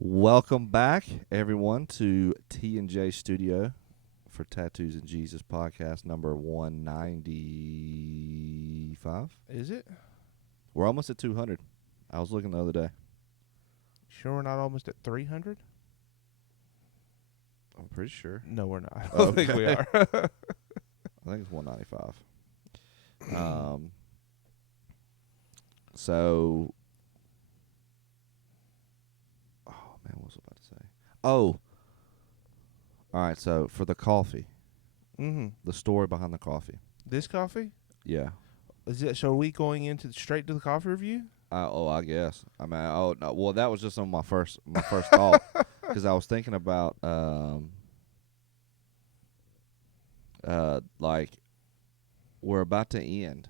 Welcome back, everyone, to T&J Studio for Tattoos and Jesus podcast number 195. Is it? We're almost at 200. I was looking the other day. Sure we're not almost at 300? I'm pretty sure. No, we're not. I don't think we are. I think it's 195. So, oh man, what was I about to say? Oh, all right. So for the coffee, the story behind the coffee. This coffee? Yeah. Is it? So are we going into straight to the coffee review? I guess. I mean, no, well, that was just on my first thought because I was thinking about like we're about to end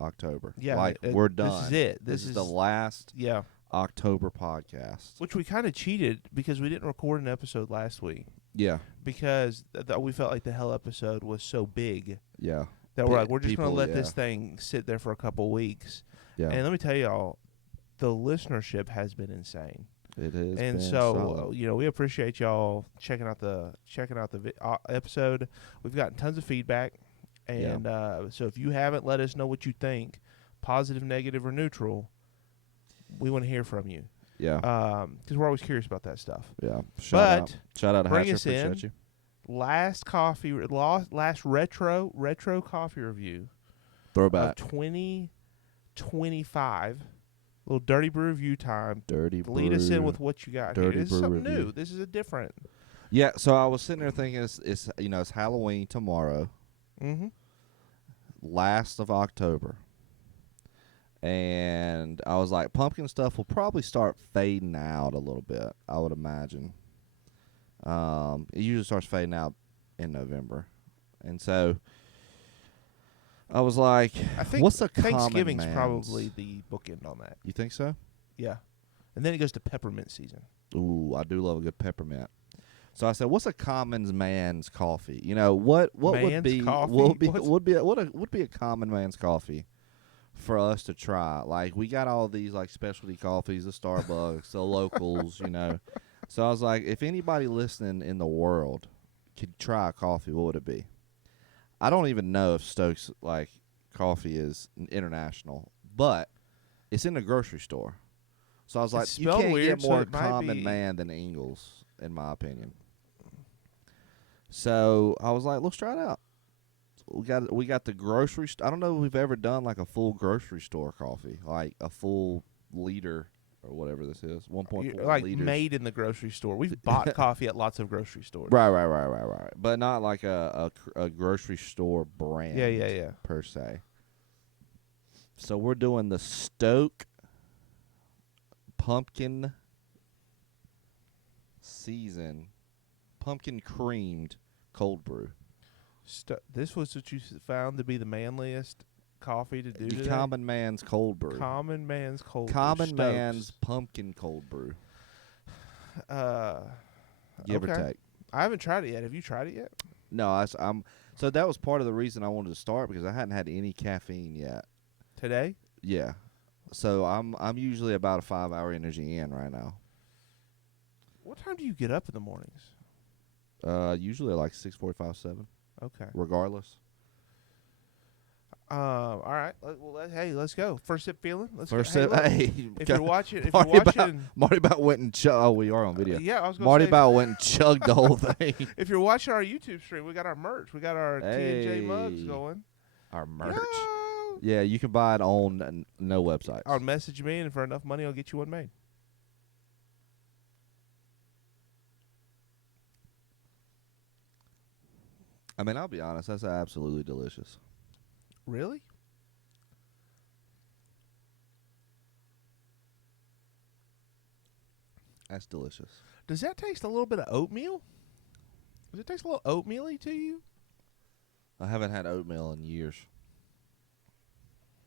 October. Yeah, like we're done. This is it. This is the last October podcast. Which we kind of cheated because we didn't record an episode last week. Yeah. Because we felt like the hell episode was so big. Yeah. That we're just going to let this thing sit there for a couple weeks. Yeah. And let me tell y'all, the listenership has been insane. It is. And so, we appreciate y'all checking out the episode. We've gotten tons of feedback. And so if you haven't, let us know what you think, positive, negative, or neutral. We want to hear from you. Yeah. Because we're always curious about that stuff. Yeah. Shout out to bring Hatcher. us in. Appreciate you. Last retro coffee review. Throwback. Of 2025. Little Dirty Brew review time. Dirty Brew. Lead us in with what you got here. This is something review. new. This is a different. Yeah. So I was sitting there thinking, it's Halloween tomorrow. Mm-hmm. Last of October. And I was like, pumpkin stuff will probably start fading out a little bit, I would imagine. It usually starts fading out in November. And so I was like, I think what's a common Thanksgiving's man's? probably the bookend on that. You think so? Yeah. And then it goes to peppermint season. Ooh, I do love a good peppermint. So I said, what's a common man's coffee? You know, what would be a common man's coffee for us to try? Like, we got all these like specialty coffees, the Starbucks, the locals, So I was like, if anybody listening in the world could try a coffee, what would it be? I don't even know if Stokes like coffee is international, but it's in the grocery store. So I was like, you can't get more common man than Ingles, in my opinion. So I was like, let's try it out. We got the grocery store. I don't know if we've ever done like a full grocery store coffee, like a full liter or whatever this is, 1.4 like liters. Made in the grocery store. We've bought coffee at lots of grocery stores. Right. But not like a grocery store brand. Yeah. Per se. So we're doing the Stoke pumpkin season, pumpkin creamed cold brew. This was what you found to be the manliest coffee to do today? Common man's cold brew. Common man's cold brew. Common man's pumpkin cold brew. Give or take. I haven't tried it yet. Have you tried it yet? No, so that was part of the reason I wanted to start because I hadn't had any caffeine yet. Today? Yeah. So I'm usually about a 5-hour energy in right now. What time do you get up in the mornings? Usually like 6:45, 7. Okay. Regardless. All right. Well, hey, let's go. First sip feeling. First sip. Hey, if you're watching, Marty about went and chugged. Oh, we are on video. Yeah, I was going to say. Marty about went and chugged the whole thing. If you're watching our YouTube stream, we got our merch. We got our T&J mugs going. Our merch. Yo! Yeah, you can buy it on no websites. I'll message me, and for enough money, I'll get you one made. I mean, I'll be honest. That's absolutely delicious. Really? That's delicious. Does that taste a little bit of oatmeal? Does it taste a little oatmeal-y to you? I haven't had oatmeal in years.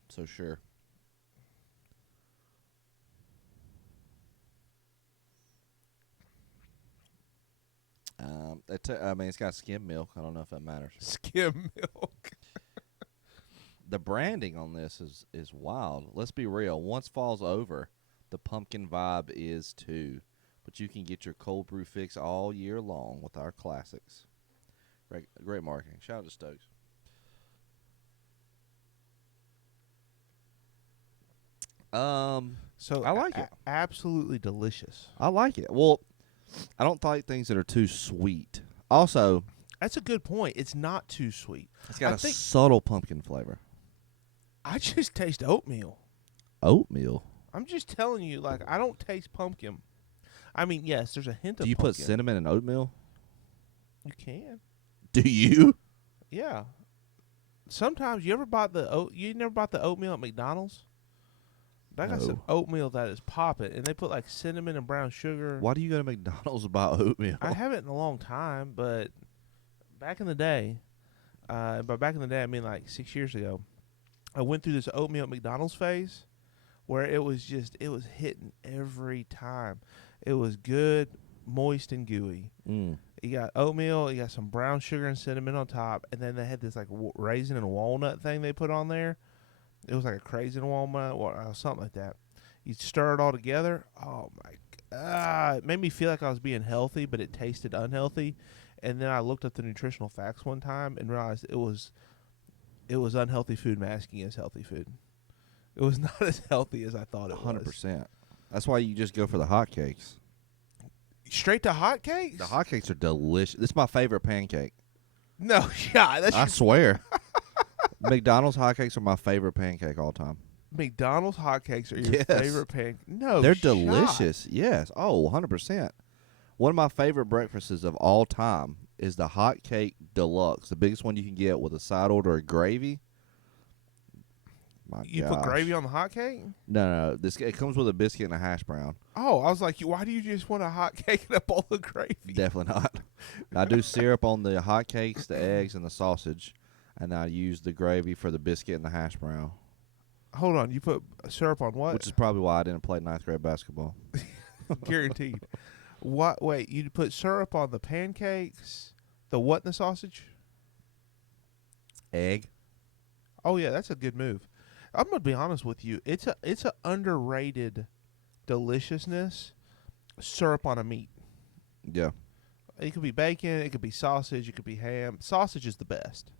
So sure. It's got skim milk. I don't know if that matters. Skim milk. The branding on this is wild. Let's be real. Once falls over, The pumpkin vibe is too. But you can get your cold brew fix all year long with our classics. Great marketing. Shout out to Stokes. So I like it. Absolutely delicious. I like it. Well, I don't like things that are too sweet. Also, that's a good point. It's not too sweet. It's got a subtle pumpkin flavor. I just taste oatmeal. Oatmeal? I'm just telling you, like, I don't taste pumpkin. I mean, yes, there's a hint of pumpkin. Do you put cinnamon in oatmeal? You can. Do you? Yeah. Sometimes you never bought the oatmeal at McDonald's? They got some oatmeal that is popping, and they put like cinnamon and brown sugar. Why do you go to McDonald's to buy oatmeal? I haven't in a long time, but back in the day, by back in the day I mean like 6 years ago, I went through this oatmeal at McDonald's phase where it was hitting every time. It was good, moist, and gooey. You got oatmeal, you got some brown sugar and cinnamon on top, and then they had this like raisin and walnut thing they put on there. It was like a crazy walnut or something like that. You stir it all together. Oh, my God. It made me feel like I was being healthy, but it tasted unhealthy. And then I looked up the nutritional facts one time and realized it was unhealthy food masking as healthy food. It was not as healthy as I thought it 100%. was. 100%. That's why you just go for the hotcakes. Straight to hotcakes? The hotcakes are delicious. It's my favorite pancake. No, yeah. I swear. McDonald's hotcakes are my favorite pancake all time. McDonald's hotcakes are your favorite pancake? No, they're delicious. Yes. Oh, 100%. One of my favorite breakfasts of all time is the hotcake deluxe, the biggest one you can get with a side order of gravy. You put gravy on the hotcake? No. It comes with a biscuit and a hash brown. Oh, I was like, why do you just want a hotcake and a bowl of gravy? Definitely not. I do syrup on the hotcakes, the eggs, and the sausage. And I use the gravy for the biscuit and the hash brown. Hold on, you put syrup on what? Which is probably why I didn't play ninth grade basketball. Guaranteed. What? Wait, you put syrup on the pancakes, the what in the sausage? Egg. Oh yeah, that's a good move. I'm gonna be honest with you. It's a underrated deliciousness. Syrup on a meat. Yeah. It could be bacon. It could be sausage. It could be ham. Sausage is the best.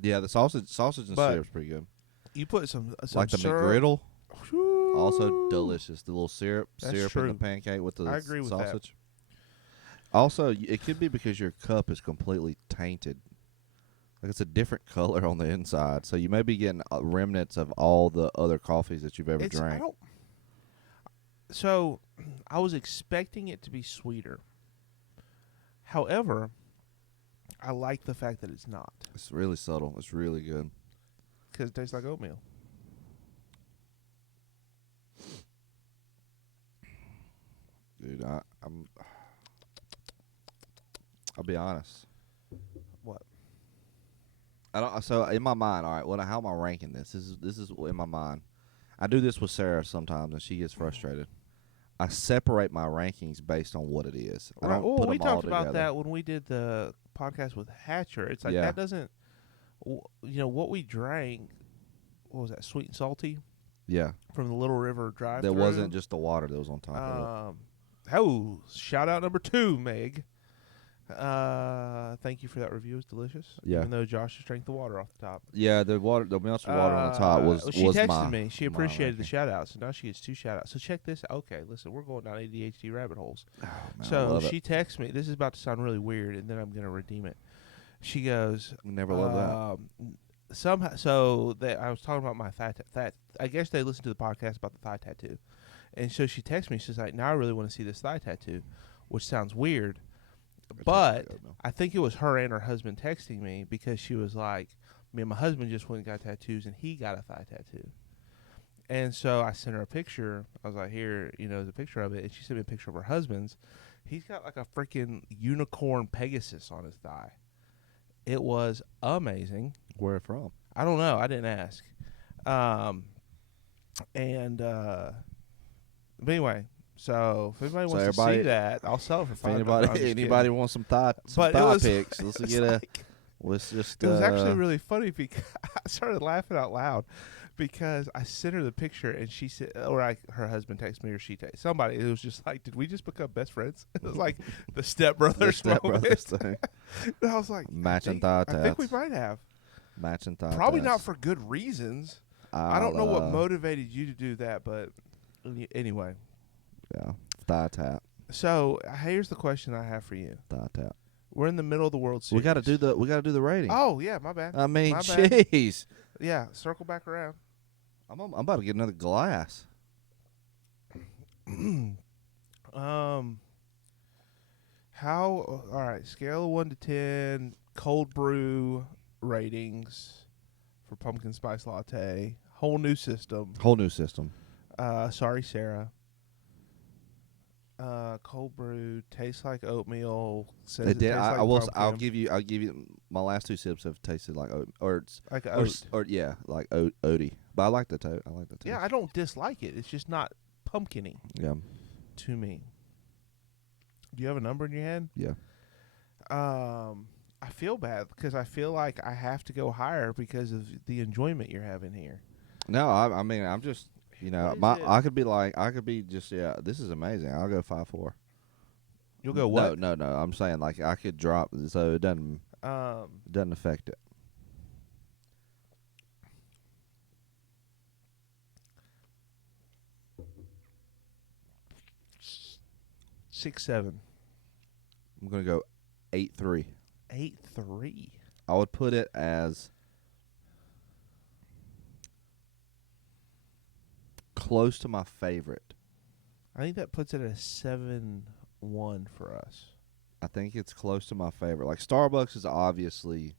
Yeah, the sausage and syrup's pretty good. You put some like the syrup. McGriddle. Whew. Also delicious. The little syrup That's in the pancake with the I agree with sausage. That. Also, it could be because your cup is completely tainted. Like it's a different color on the inside, so you may be getting remnants of all the other coffees that you've ever drank. So, I was expecting it to be sweeter. However, I like the fact that it's not. It's really subtle. It's really good. Because it tastes like oatmeal. Dude, I'll be honest. What? I don't. So in my mind, all right. How am I ranking this? This is in my mind. I do this with Sarah sometimes, and she gets frustrated. I separate my rankings based on what it is. I don't put them we all talked together. about that when we did the podcast with Hatcher. It's like that doesn't. What we drank. What was that? Sweet and salty. Yeah. From the Little River Drive. There wasn't just the water that was on top of it. Oh, shout out number 2, Meg. Thank you for that review. It was delicious. Yeah. Even though Josh just drank the water off the top. Yeah, the melted water on the top was. She texted me. She appreciated the shout out. So now she gets 2 shout outs. So check this. Okay, listen, we're going down ADHD rabbit holes. Oh, man, so she texts me. This is about to sound really weird, and then I'm going to redeem it. She goes. Never love that. Somehow, so I was talking about my thigh. I guess they listened to the podcast about the thigh tattoo, and so she texted me. She's like, "Now I really want to see this thigh tattoo," which sounds weird, but I think it was her and her husband texting me because she was like, "Me and my husband just went and got tattoos, and he got a thigh tattoo." And so I sent her a picture. I was like, "Here, there's a picture of it," and she sent me a picture of her husband's. He's got like a freaking unicorn Pegasus on his thigh. It was amazing. Where from? I don't know. I didn't ask. But anyway, so if anybody wants to see that, I'll sell it for $5. If anybody wants some thigh pics, let's just. It was actually really funny because I started laughing out loud because I sent her the picture and she said, or her husband texted me or she texted somebody. It was just like, did we just become best friends? It was like the stepbrothers thing. And I was like, matching thigh tats. I think we might have. Matching thigh Probably tats. not for good reasons. I don't know what motivated you to do that, but anyway. Yeah, thigh tap. So here's the question I have for you. Thigh tap. We're in the middle of the World Series. We got to do the rating. Oh yeah, my bad. I mean, jeez. Yeah, circle back around. I'm about to get another glass. All right, scale of 1 to 10, cold brew ratings for pumpkin spice latte. Whole new system. Sorry, Sarah. Cold brew tastes like oatmeal. Says it tastes like pumpkin. I'll give you. My last 2 sips have tasted like oat, or it's like oat. Or yeah, like oaty. But I like the taste. Yeah, I don't dislike it. It's just not pumpkin-y. Yeah. To me. Do you have a number in your head? Yeah. I feel bad because I feel like I have to go higher because of the enjoyment you're having here. No, I mean, I'm just, I could be just, this is amazing. I'll go 5.4. You'll go what? No. I'm saying like I could drop so it doesn't affect it. Six, 7. I'm gonna go 8.3. 8.3. I would put it as close to my favorite. I think that puts it at a 7.1 for us. I think it's close to my favorite. Like Starbucks is obviously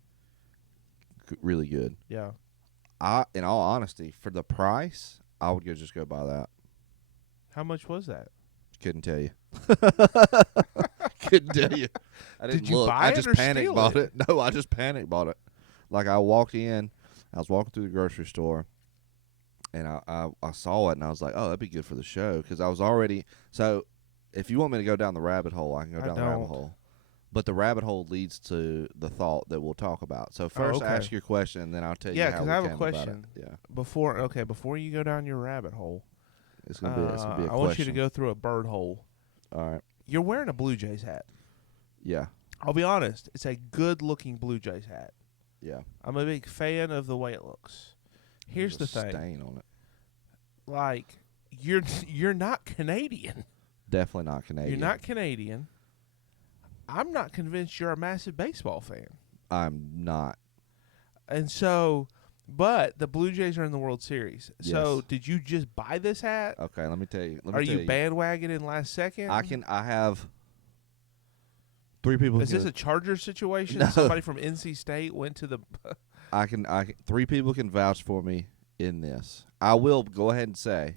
really good. Yeah. In all honesty, for the price, I would just go buy that. How much was that? Couldn't tell you. Couldn't tell you. I didn't Did you look. buy I just it or panic steal bought it? No, I just panic bought it. Like I walked in, I was walking through the grocery store, and I saw it, and I was like, oh, that'd be good for the show because I was already. So, if you want me to go down the rabbit hole, I can go down the rabbit hole. But the rabbit hole leads to the thought that we'll talk about. So first, ask your question, and then I'll tell you how we came about it. Yeah, because I have a question. Yeah. Before you go down your rabbit hole, it's gonna be a question. I want you to go through a bird hole. All right. You're wearing a Blue Jays hat. Yeah. I'll be honest. It's a good-looking Blue Jays hat. Yeah. I'm a big fan of the way it looks. Here's the thing. Stain on it. Like, you're not Canadian. Definitely not Canadian. You're not Canadian. I'm not convinced you're a massive baseball fan. I'm not. And so, but the Blue Jays are in the World Series. Yes. So, did you just buy this hat? Okay, let me tell you. Are you bandwagoning last second? I have 3 people. Is this a Charger situation? No. Somebody from NC State went to the. I can 3 people can vouch for me in this. I will go ahead and say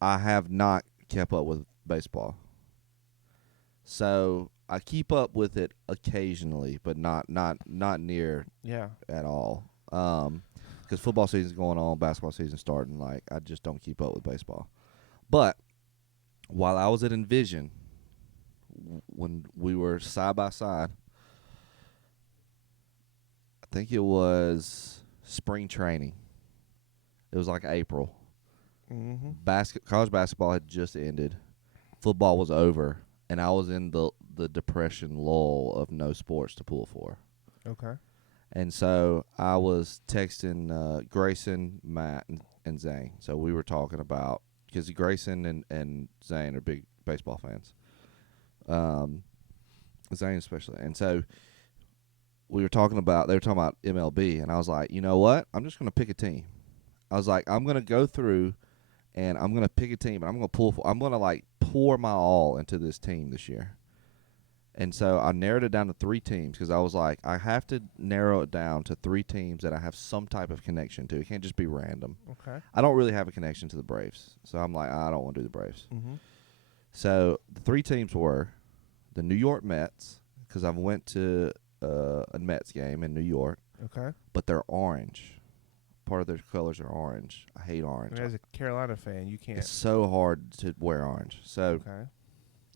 I have not kept up with baseball. So I keep up with it occasionally, but not near at all. Because football season's going on, basketball season's starting. Like I just don't keep up with baseball. But while I was at Envision, when we were side by side, I think it was spring training. It was like April. Mm-hmm. College basketball had just ended. Football was over. And I was in the depression lull of no sports to pull for. Okay. And so I was texting Grayson, Matt, and Zane. So we were talking about, because Grayson and Zane are big baseball fans. Zane especially. And so they were talking about MLB. And I was like, you know what? I'm just going to pick a team. I was like, I'm going to go through and I'm going to pick a team, and I'm going to pour my all into this team this year. And so I narrowed it down to 3 teams because I was like, I have to narrow it down to 3 teams that I have some type of connection to. It can't just be random. Okay. I don't really have a connection to the Braves. So I'm like, I don't want to do the Braves. Mm-hmm. So the 3 teams were the New York Mets, because I went to a Mets game in New York. Okay. But they're orange. Part of their colors are orange. I hate orange. And as a Carolina fan, you can't. It's so hard to wear orange. So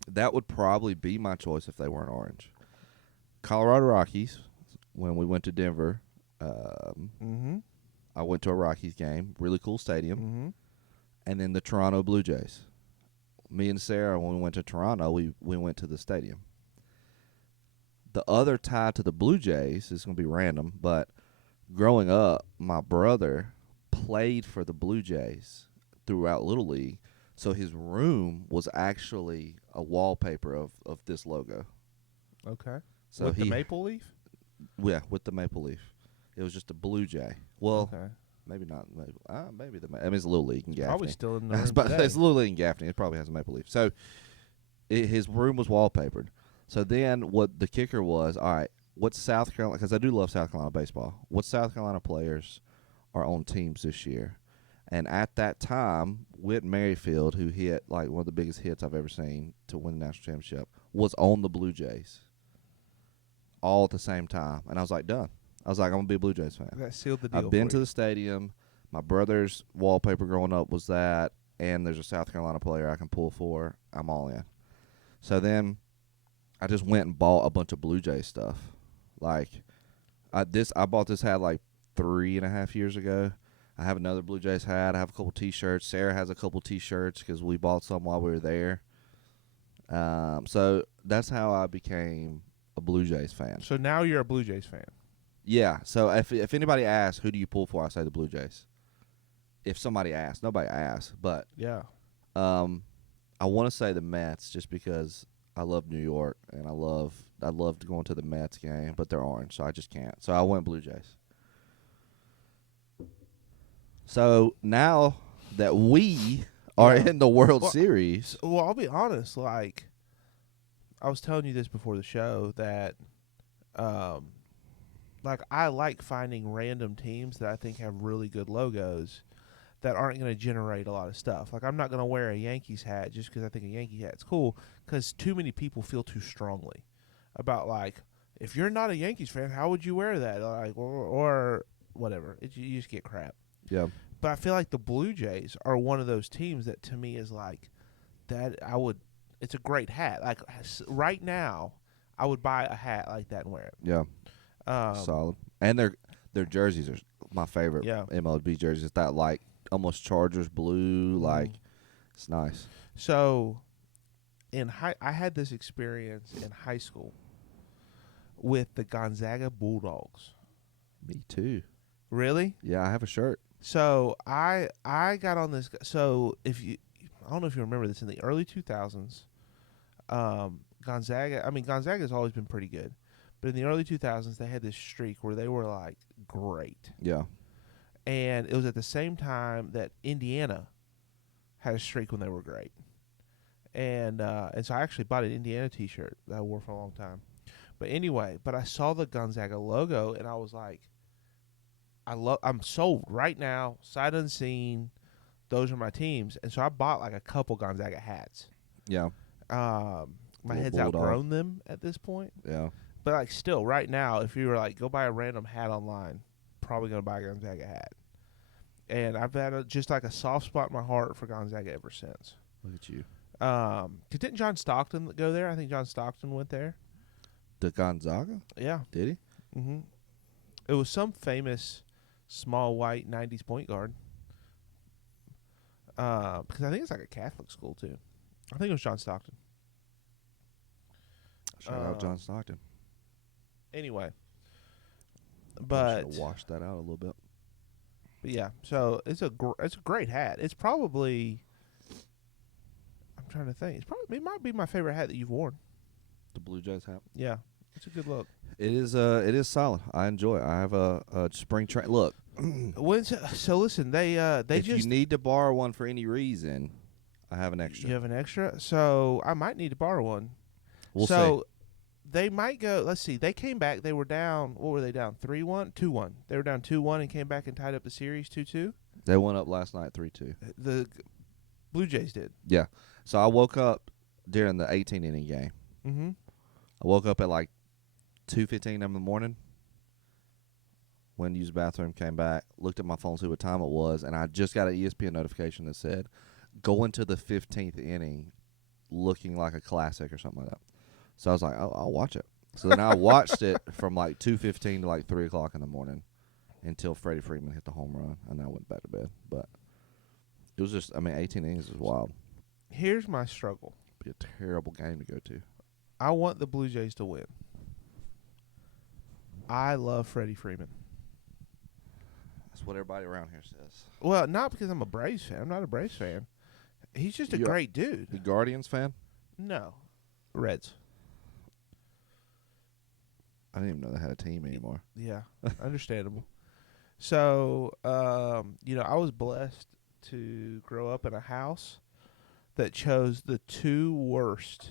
that would probably be my choice if they weren't orange. Colorado Rockies, when we went to Denver, I went to a Rockies game, really cool stadium, and then the Toronto Blue Jays. Me and Sarah, when we went to Toronto, we went to the stadium. The other tie to the Blue Jays is going to be random, but growing up, my brother played for the Blue Jays throughout Little League, so his room was actually a wallpaper of this logo. Okay. So with the maple leaf? Yeah, with the maple leaf. It was just a Blue Jay. Well, okay. Maybe not. Maybe I mean, it's a Little League in Gaffney. Probably still in the room today. It's a Little League in Gaffney. It probably has a maple leaf. So his room was wallpapered. So then what the kicker was, all right, what's South Carolina, because I do love South Carolina baseball, what South Carolina players are on teams this year? And at that time, Whit Merrifield, who hit like one of the biggest hits I've ever seen to win the national championship, was on the Blue Jays all at the same time. And I was like, done. I was like, I'm going to be a Blue Jays fan. That sealed the deal. I've been to the stadium. My brother's wallpaper growing up was that, and there's a South Carolina player I can pull for. I'm all in. So then I just went and bought a bunch of Blue Jay stuff. Like, I bought this hat like 3.5 years ago. I have another Blue Jays hat. I have a couple T-shirts. Sarah has a couple T-shirts because we bought some while we were there. So that's how I became a Blue Jays fan. So now you're a Blue Jays fan. Yeah. So if anybody asks, who do you pull for? I say the Blue Jays. If somebody asks, nobody asks, but yeah. I want to say the Mets just because I love New York and I loved going to the Mets game, but they're orange, so I just can't. So I went Blue Jays. So now that we are in the World Series. Well, I'll be honest. Like, I was telling you this before the show that, like, I like finding random teams that I think have really good logos that aren't going to generate a lot of stuff. Like, I'm not going to wear a Yankees hat just because I think a Yankee hat's cool, because too many people feel too strongly about, like, if you're not a Yankees fan, how would you wear that? Like, or whatever. You just get crap. Yeah. But I feel like the Blue Jays are one of those teams that to me is like that. It's a great hat. Like right now, I would buy a hat like that and wear it. Yeah. Solid. And their jerseys are my favorite. Yeah. MLB jerseys. It's that like almost Chargers blue. Like it's nice. So I had this experience in high school with the Gonzaga Bulldogs. Me too. Really? Yeah, I have a shirt. So I got on this. So I don't know if you remember this, in the early 2000s, Gonzaga has always been pretty good, but in the early 2000s they had this streak where they were like great. Yeah. And it was at the same time that Indiana had a streak when they were great. And so I actually bought an Indiana T-shirt that I wore for a long time. But anyway, I saw the Gonzaga logo and I was like, I'm sold right now, sight unseen. Those are my teams, and so I bought like a couple Gonzaga hats. Yeah. My head's outgrown them at this point. Yeah. But like still, right now, if you were like go buy a random hat online, probably gonna buy a Gonzaga hat. And I've had just like a soft spot in my heart for Gonzaga ever since. Look at you. Didn't John Stockton go there? I think John Stockton went there. The Gonzaga? Yeah. Did he? Mm-hmm. It was some famous small white 90s point guard. Because I think it's like a Catholic school too. I think it was John Stockton. Shout out John Stockton. Anyway, but should have washed that out a little bit. But yeah, so it's a great hat. It's probably, I'm trying to think. It might be my favorite hat that you've worn. The Blue Jays hat. Yeah, it's a good look. It is solid. I enjoy it. I have a spring train. Look, so listen, if you need to borrow one for any reason, I have an extra. You have an extra? So I might need to borrow one. We'll see. They might go, let's see, they came back, they were down, what were they down, 3-1? 2-1. They were down 2-1 and came back and tied up the series 2-2. They went up last night 3-2. The Blue Jays did. Yeah. So I woke up during the 18-inning game. Mm-hmm. I woke up at like 2:15 in the morning. Went to use the bathroom, came back, looked at my phone, see what time it was, and I just got an ESPN notification that said, go into the 15th inning looking like a classic or something like that. So I was like, I'll watch it. So then I watched it from like 2:15 to like 3 o'clock in the morning. until Freddie Freeman hit the home run, and I went back to bed. But it was just, 18 innings is wild. Here's my struggle. Be a terrible game to go to. I want the Blue Jays to win. I love Freddie Freeman. That's what everybody around here says. Well, not because I'm a Braves fan. I'm not a Braves fan. He's just a great dude. You Guardians fan? No. Reds. I didn't even know they had a team anymore. Yeah, understandable. So, I was blessed to grow up in a house that chose the two worst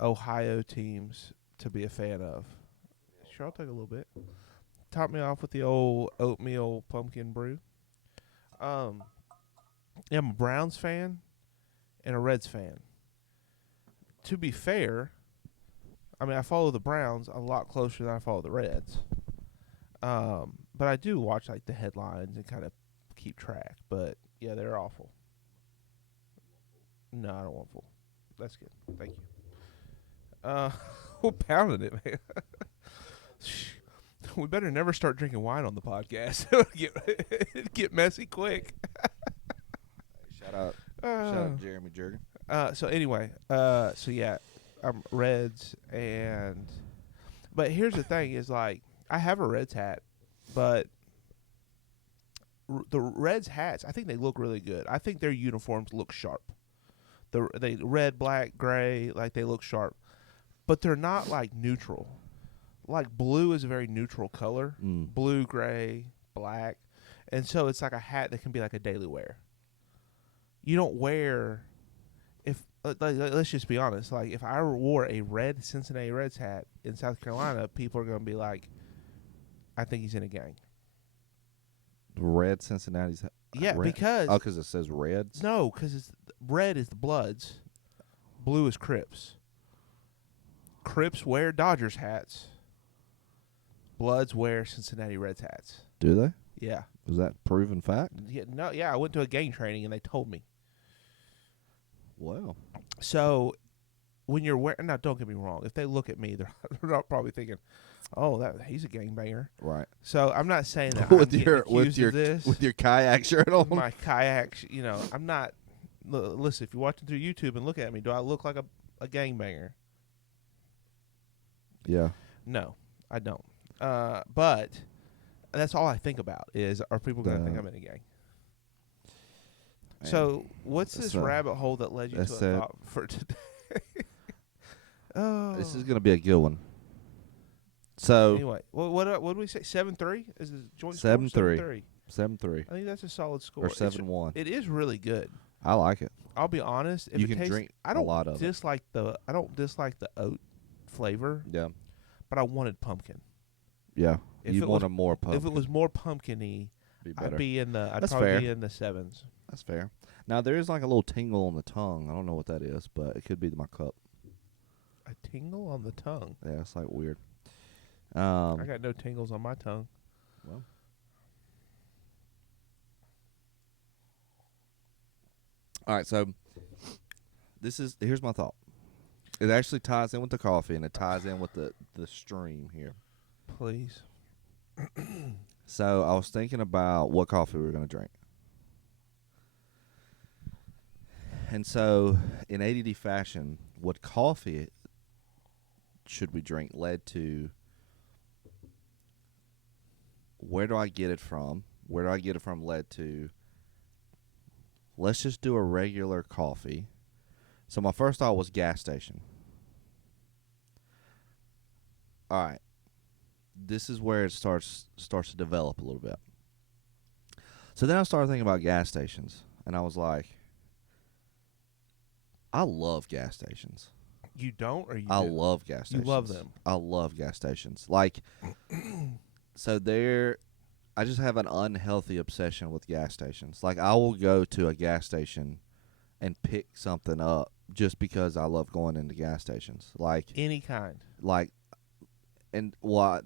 Ohio teams to be a fan of. Sure, I'll take a little bit. Top me off with the old oatmeal pumpkin brew. I'm a Browns fan and a Reds fan. To be fair, I follow the Browns a lot closer than I follow the Reds. But I do watch like the headlines and kind of keep track. But yeah, they're awful. No, I don't want full. That's good. Thank you. We're pounding it, man. We better never start drinking wine on the podcast. It'd get messy quick. Shout out Jeremy Jurgen. So anyway, I'm Reds but here's the thing is like I have a Reds hat, but the Reds hats I think they look really good. I think their uniforms look sharp. They red, black, gray, like they look sharp, but they're not like neutral. Like blue is a very neutral color. Blue, gray, black. And so it's like a hat that can be like a daily wear. You don't wear, let's just be honest, like if I wore a red Cincinnati Reds hat in South Carolina, people are going to be like, I think he's in a gang. Red Cincinnati's hat? Yeah, red? because. Oh, because it says Reds? No, because red is the Bloods. Blue is Crips. Crips wear Dodgers hats. Bloods wear Cincinnati Reds hats. Do they? Yeah. Is that proven fact? Yeah, I went to a gang training and they told me. Wow. So when you're wearing, now don't get me wrong, if they look at me, they're not probably thinking, "Oh, he's a gangbanger." Right. So I'm not saying that with your kayak shirt on. My kayak, I'm not. Listen, if you're watching through YouTube and look at me, do I look like a gangbanger? Yeah. No, I don't. But that's all I think about is, are people going to think I'm in a gang? Man. So what's this rabbit hole that led you to a thought for today? Oh. This is going to be a good one. So anyway, what did we say? 7-3 is the joint 7-3. 7-3. I think that's a solid score. Or 7-1. It is really good. I like it. I'll be honest. If you it can tastes, drink I don't a lot of dislike it. I don't dislike the oat flavor. Yeah. But I wanted pumpkin. Yeah. You wanted more pumpkin. If it was more pumpkin-y, I'd probably be in the 7s. That's fair. Now there is like a little tingle on the tongue. I don't know what that is, but it could be my cup. A tingle on the tongue. Yeah, it's like weird. I got no tingles on my tongue. Well. All right, so here's my thought. It actually ties in with the coffee, and it ties in with the stream here. Please. So I was thinking about what coffee we were going to drink. And so in ADD fashion, what coffee should we drink led to where do I get it from? Where do I get it from led to let's just do a regular coffee. So my first thought was gas station. All right. This is where it starts to develop a little bit. So then I started thinking about gas stations, and I was like, I love gas stations. You don't, or you I do? love gas stations. You love them. I love gas stations. Like, so I just have an unhealthy obsession with gas stations. Like, I will go to a gas station and pick something up just because I love going into gas stations. Like any kind. Like, and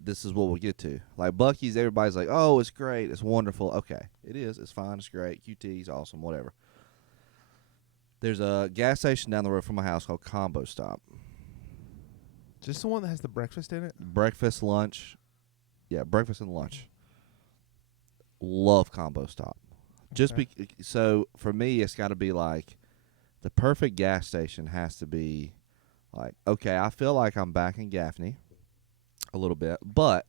this is what we'll get to. Like Buc-ee's, everybody's like, oh, it's great, it's wonderful. Okay, it is. It's fine. It's great. QT's awesome. Whatever. There's a gas station down the road from my house called Combo Stop. Just the one that has the breakfast in it? Breakfast, lunch, Yeah, breakfast and lunch. Love Combo Stop. Just so for me, it's got to be like the perfect gas station has to be like, okay, I feel like I'm back in Gaffney a little bit, but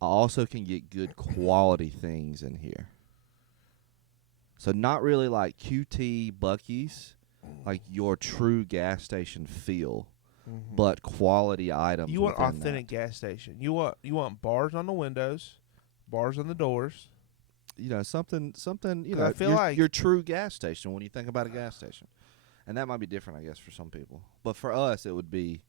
I also can get good quality things in here. So not really like QT Buc-ee's, like your true gas station feel, but quality items. You want authentic gas station. You want bars on the windows, bars on the doors. You know, something. You know, I feel like your true gas station when you think about a gas station, and that might be different, I guess, for some people. But for us, it would be,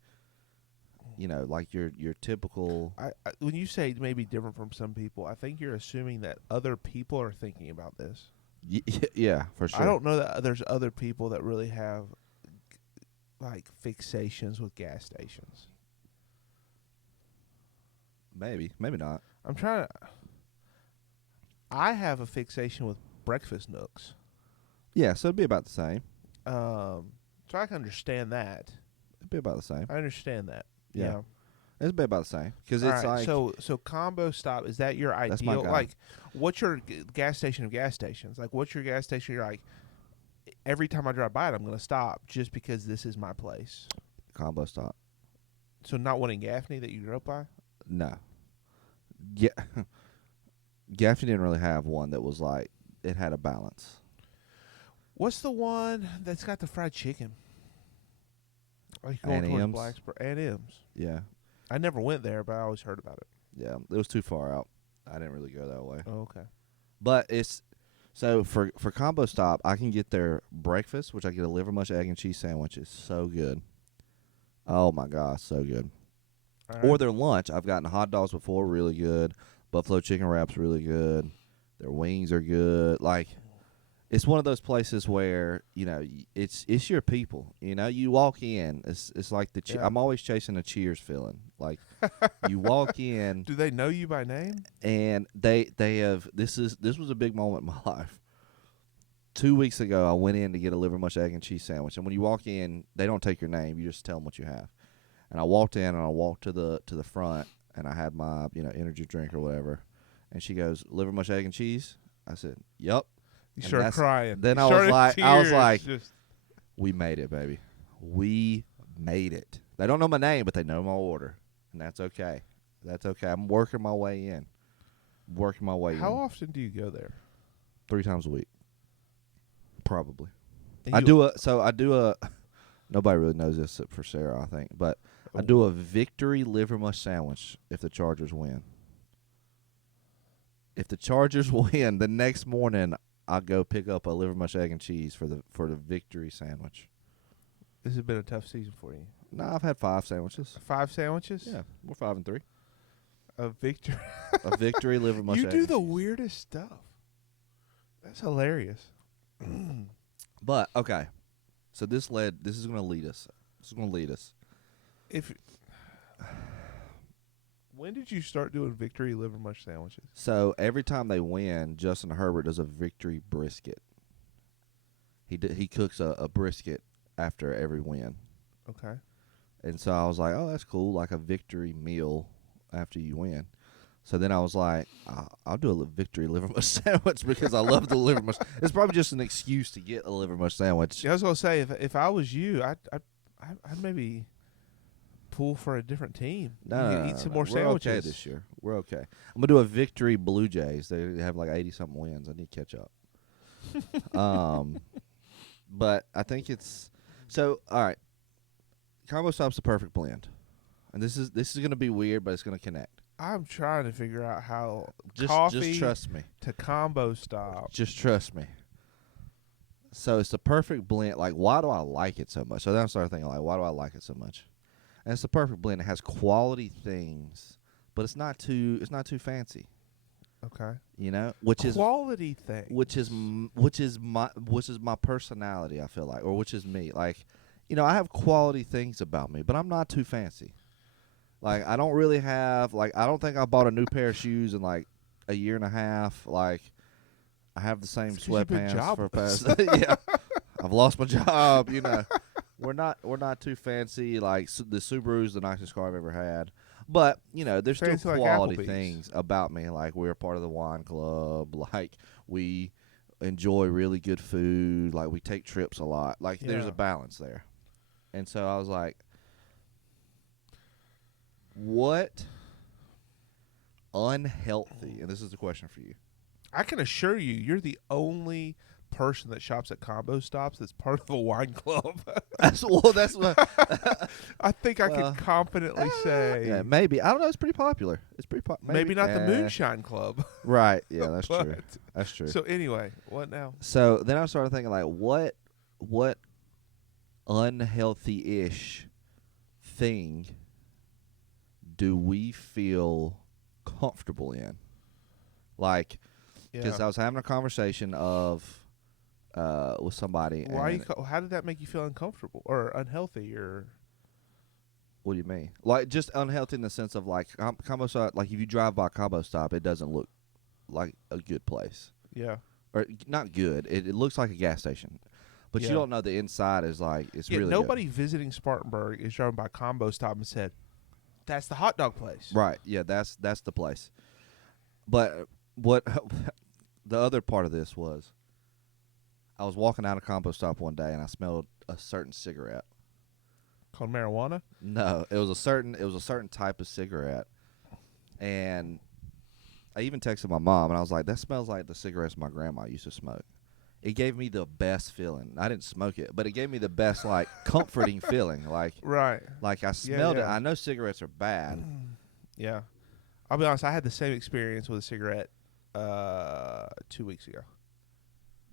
you know, like your typical. When you say it may be different from some people, I think you're assuming that other people are thinking about this. Yeah, for sure. I don't know that there's other people that really have like fixations with gas stations. Maybe not. I'm trying to. I have a fixation with breakfast nooks. Yeah, so it'd be about the same. So I can understand that. It'd be about the same. I understand that. Yeah. It'd be about the same because it's like so Combo Stop. Is that your ideal? Like, what's your gas station of gas stations? Like, what's your gas station? You're like, every time I drive by it, I'm going to stop just because this is my place. Combo Stop. So not one in Gaffney that you drove by? No. Yeah. Gaffney didn't really have one that was like it had a balance. What's the one that's got the fried chicken? Like going towards Blacksburg. Aunt M's. Yeah. I never went there, but I always heard about it. Yeah, it was too far out. I didn't really go that way. Oh, okay. But it's so for Combo Stop, I can get their breakfast, which I get a liver mush egg and cheese sandwich. It's so good. Oh my gosh, so good. Right. Or their lunch, I've gotten hot dogs before, really good. Buffalo chicken wraps, really good. Their wings are good. Like, it's one of those places where, you know, it's your people. You know, you walk in, it's like I'm always chasing a Cheers feeling. Like, you walk in. Do they know you by name? And they have this was a big moment in my life. 2 weeks ago, I went in to get a liver mush egg and cheese sandwich, and when you walk in, they don't take your name. You just tell them what you have. And I walked in, and I walked to the front, and I had my energy drink or whatever. And she goes, "Liver mush egg and cheese?" I said, "Yep." You started crying. Then I was like, we made it, baby. We made it. They don't know my name, but they know my order, and that's okay. That's okay. I'm working my way in. How often do you go there? 3 times a week, probably. I do a. Nobody really knows this except for Sarah, I think, but I do a victory liver mush sandwich if the Chargers win. If the Chargers win, the next morning I'll go pick up a liver mush egg and cheese for the victory sandwich. This has been a tough season for you. No, I've had 5 sandwiches. 5 sandwiches? Yeah, we're 5-3. A victory. A victory liver mush egg. You do the weirdest stuff. That's hilarious. But okay, so this is going to lead us. When did you start doing victory liver mush sandwiches? So every time they win, Justin Herbert does a victory brisket. He cooks a brisket after every win. Okay. And so I was like, oh, that's cool, like a victory meal after you win. So then I was like, I'll do a victory liver mush sandwich because I love the liver mush. It's probably just an excuse to get a liver mush sandwich. Yeah, I was gonna say if I was you, I'd maybe pull for a different team. No, eat some more sandwiches. We're okay this year. We're okay. I'm gonna do a victory Blue Jays. They have like 80-something wins. I need to catch up. But I think it's so. All right, Combo Stop's the perfect blend, and this is gonna be weird, but it's gonna connect. I'm trying to figure out how just trust me to Combo Stop. Just trust me. So it's the perfect blend. Like, why do I like it so much? So then I started thinking, like, why do I like it so much? And it's the perfect blend. It has quality things, but it's not too fancy. Okay. You know, which is quality things. Which is my personality, I feel like, or which is me. Like, you know, I have quality things about me, but I'm not too fancy. Like, I don't really have, like, I don't think I bought a new pair of shoes in like a year and a half. Like, I have the same sweatpants for past. Yeah, I've lost my job. You know, we're not too fancy. Like, the Subaru's the nicest car I've ever had. But, you know, there's still Fancy quality like things about me. Like, we're a part of the wine club. Like, we enjoy really good food. Like, we take trips a lot. Like, there's a balance there. And so I was like, what unhealthy, and this is the question for you. I can assure you, you're the only person that shops at combo stops that's part of a wine club. That's what I think I could confidently say. Yeah, maybe. I don't know. It's pretty popular. It's pretty popular. Maybe not the Moonshine Club. Right. Yeah, that's true. That's true. So anyway, what now? So then I started thinking, like, what unhealthy-ish thing do we feel comfortable in? Like, because I was having a conversation with somebody. How did that make you feel uncomfortable or unhealthy or? What do you mean? Like, just unhealthy in the sense of, like, combo stop. Like, if you drive by a combo stop, it doesn't look like a good place. Yeah. Or not good. It looks like a gas station. But you don't know the inside is like, it's really nobody good. visiting Spartanburg is driving by a combo stop and said, that's the hot dog place. Right. Yeah, that's the place. But what the other part of this was, I was walking out of combo stop one day and I smelled a certain cigarette. Called marijuana? No, it was a certain type of cigarette. And I even texted my mom and I was like, that smells like the cigarettes my grandma used to smoke. It gave me the best feeling. I didn't smoke it, but it gave me the best, like, comforting feeling. Like, right. Like, I smelled it. I know cigarettes are bad. Yeah. I'll be honest, I had the same experience with a cigarette 2 weeks ago.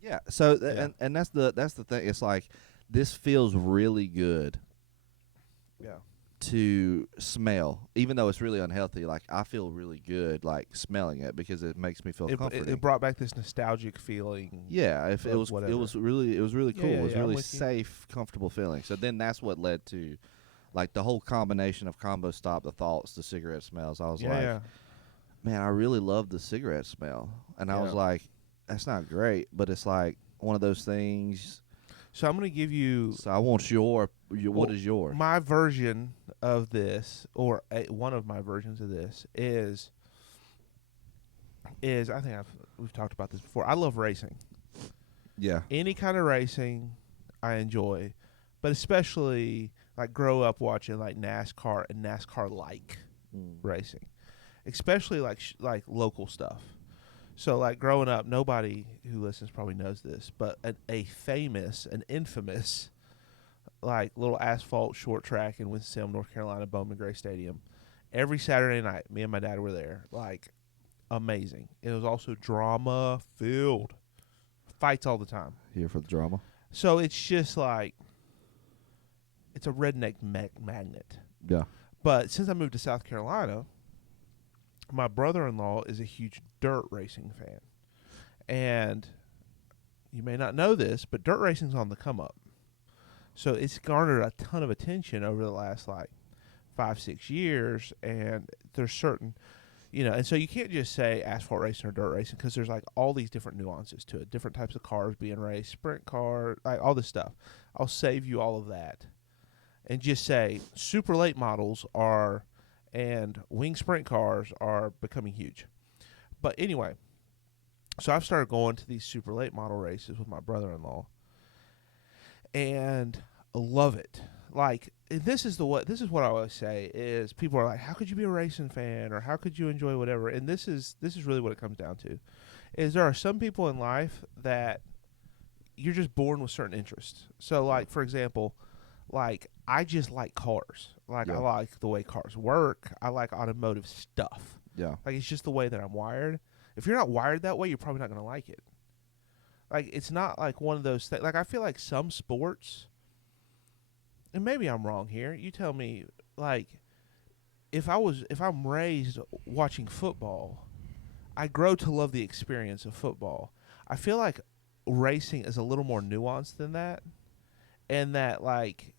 Yeah. So and that's the thing. It's like, this feels really good. Yeah. To smell, even though it's really unhealthy. Like, I feel really good, like, smelling it because it makes me feel comforting. It brought back this nostalgic feeling. Yeah, it was really cool. It was really safe, comfortable feeling. So then that's what led to, like, the whole combination of combo stop, the thoughts, the cigarette smells. I was man, I really love the cigarette smell, and I was like, that's not great, but it's like one of those things. So I'm going to give you. So I want what is yours? My version of this, or one of my versions of this, is I think we've talked about this before. I love racing. Yeah. Any kind of racing, I enjoy, but especially like grow up watching like NASCAR and NASCAR-like racing, especially like local stuff. So, like, growing up, nobody who listens probably knows this, but an infamous, like, little asphalt short track in Winston-Salem, North Carolina, Bowman Gray Stadium. Every Saturday night, me and my dad were there. Like, amazing. It was also drama-filled. Fights all the time. Here for the drama. So, it's just, like, it's a redneck magnet. Yeah. But since I moved to South Carolina, my brother-in-law is a huge dirt racing fan. And you may not know this, but dirt racing's on the come up. So it's garnered a ton of attention over the last, like, 5-6 years. And there's certain, and so you can't just say asphalt racing or dirt racing because there's, like, all these different nuances to it. Different types of cars being raced, sprint car, like, all this stuff. I'll save you all of that. And just say super late models and wing sprint cars are becoming huge. But anyway, so I've started going to these super late model races with my brother-in-law, and I love it. Like, this is what I always say is people are like, how could you be a racing fan, or how could you enjoy whatever? And this is really what it comes down to, is there are some people in life that you're just born with certain interests. So, like, for example, like, I just like cars. Like, I like the way cars work. I like automotive stuff. Yeah. Like, it's just the way that I'm wired. If you're not wired that way, you're probably not going to like it. Like, it's not like one of those things. Like, I feel like some sports, and maybe I'm wrong here. You tell me, like, if I'm raised watching football, I grow to love the experience of football. I feel like racing is a little more nuanced than that. And that, like,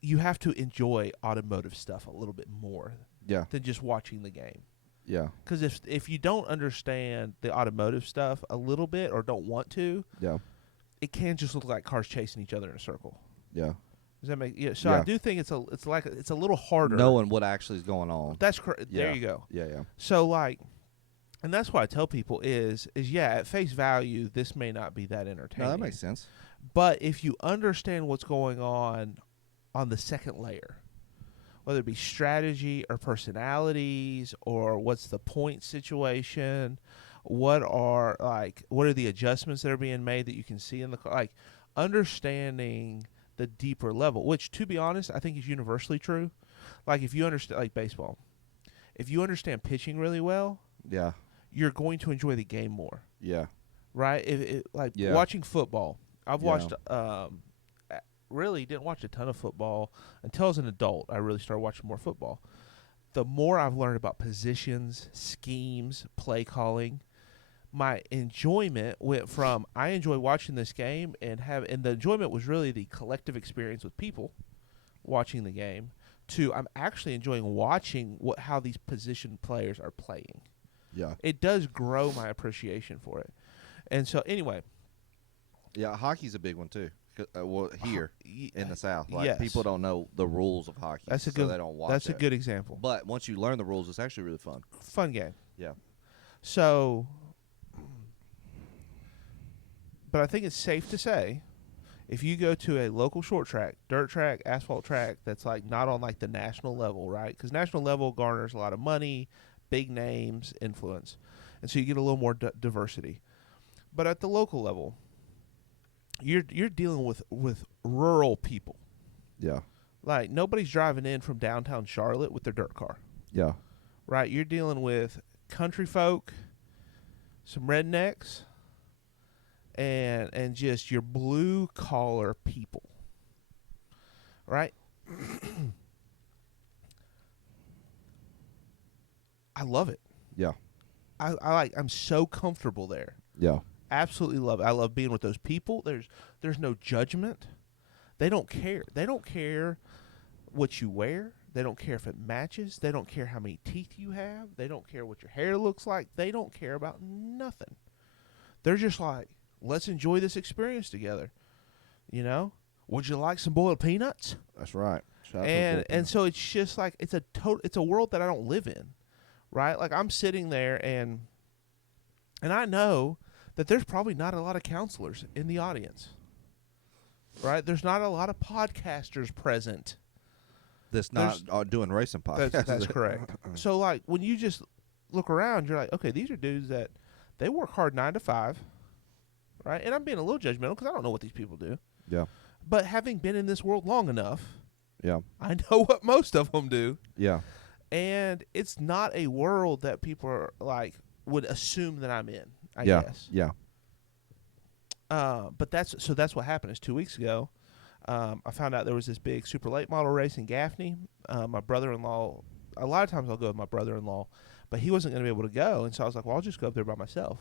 you have to enjoy automotive stuff a little bit more than just watching the game. Yeah. Because if you don't understand the automotive stuff a little bit or don't want to, it can just look like cars chasing each other in a circle. Yeah. Does that make So I do think it's a little harder knowing what actually is going on. That's correct. Yeah. There you go. Yeah. So like, and that's what I tell people is at face value, this may not be that entertaining. No, that makes sense. But if you understand what's going on the second layer, whether it be strategy or personalities or what's the point situation, what are the adjustments that are being made that you can see in the like understanding the deeper level, which to be honest I think is universally true. Like if you understand like baseball, if you understand pitching really well, yeah, you're going to enjoy the game more. Yeah. Right? Watching football. I've watched really didn't watch a ton of football until I was an adult. I really started watching more football. The more I've learned about positions, schemes, play calling, my enjoyment went from I enjoy watching this game and the enjoyment was really the collective experience with people watching the game to I'm actually enjoying watching how these position players are playing. Yeah. It does grow my appreciation for it. And so anyway. Yeah, hockey's a big one too. Here in the South, yes. People don't know the rules of hockey, so they don't watch. That's a good example. But once you learn the rules, it's actually really fun. Fun game. Yeah. So, but I think it's safe to say, if you go to a local short track, dirt track, asphalt track, that's like not on like the national level, right? Because national level garners a lot of money, big names, influence, and so you get a little more diversity. But at the local level, you're dealing with rural people. Yeah. Like nobody's driving in from downtown Charlotte with their dirt car. Yeah. Right? You're dealing with country folk, some rednecks, and just your blue collar people. Right? I love it. Yeah. I'm so comfortable there. Yeah. Absolutely love it. I love being with those people. There's no judgment. They don't care. They don't care what you wear. They don't care if it matches. They don't care how many teeth you have. They don't care what your hair looks like. They don't care about nothing. They're just like, let's enjoy this experience together. You know? Would you like some boiled peanuts? That's right. And so it's just like it's a world that I don't live in. Right? Like I'm sitting there and I know that there's probably not a lot of counselors in the audience, right? There's not a lot of podcasters present. That's not doing racing podcasts. That's correct. So, like, when you just look around, you're like, okay, these are dudes that they work hard 9 to 5, right? And I'm being a little judgmental because I don't know what these people do. Yeah. But having been in this world long enough, yeah, I know what most of them do. Yeah. And it's not a world that people are like would assume that I'm in. I yeah. guess. Yeah. But that's what happened. Is 2 weeks ago, I found out there was this big super late model race in Gaffney. My brother-in-law. A lot of times I'll go with my brother-in-law, but he wasn't going to be able to go, and so I was like, well, I'll just go up there by myself.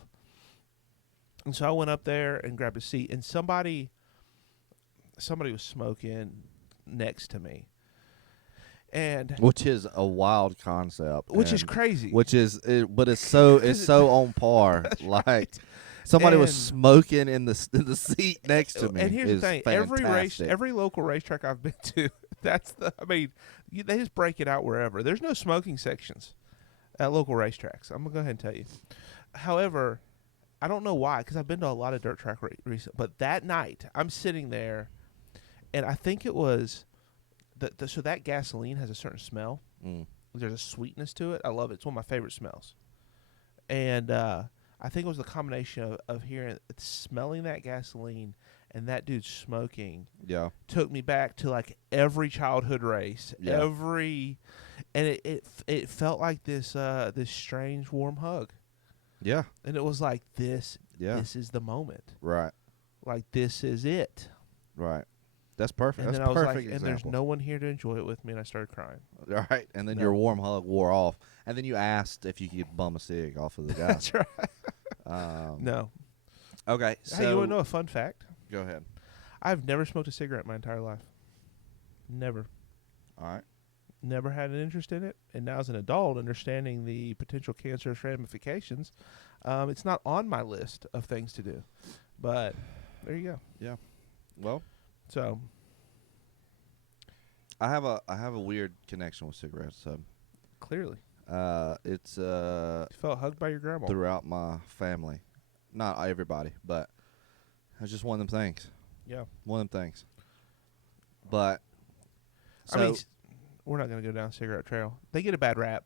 And so I went up there and grabbed a seat, and somebody was smoking next to me. And which is a wild concept, which is crazy. But it's so on par. Like somebody was smoking in the seat next to me. And here's the thing: fantastic. every local racetrack I've been to, they just break it out wherever. There's no smoking sections at local racetracks. I'm gonna go ahead and tell you. However, I don't know why, because I've been to a lot of dirt track recently. But that night, I'm sitting there, and I think it was. So that gasoline has a certain smell. Mm. There's a sweetness to it. I love it. It's one of my favorite smells. And I think it was the combination of smelling that gasoline and that dude smoking. Yeah, took me back to like every childhood race. Yeah. And it felt like this strange warm hug. Yeah, and it was like this. Yeah, this is the moment. Right. Like this is it. Right. That's perfect. And That's then I was perfect like, example. and there's no one here to enjoy it with me, and I started crying. All right, and then your warm hug wore off, and then you asked if you could bum a cig off of the guy. That's right. No. Okay, so hey, you want to know a fun fact? Go ahead. I've never smoked a cigarette in my entire life. Never. All right. Never had an interest in it, and now as an adult, understanding the potential cancerous ramifications, it's not on my list of things to do. But there you go. Yeah. Well. So, I have a weird connection with cigarettes. So Clearly, it's you felt hugged by your grandma throughout my family, not everybody, but it's just one of them things. Yeah, one of them things. But so I mean, we're not going to go down cigarette trail. They get a bad rap.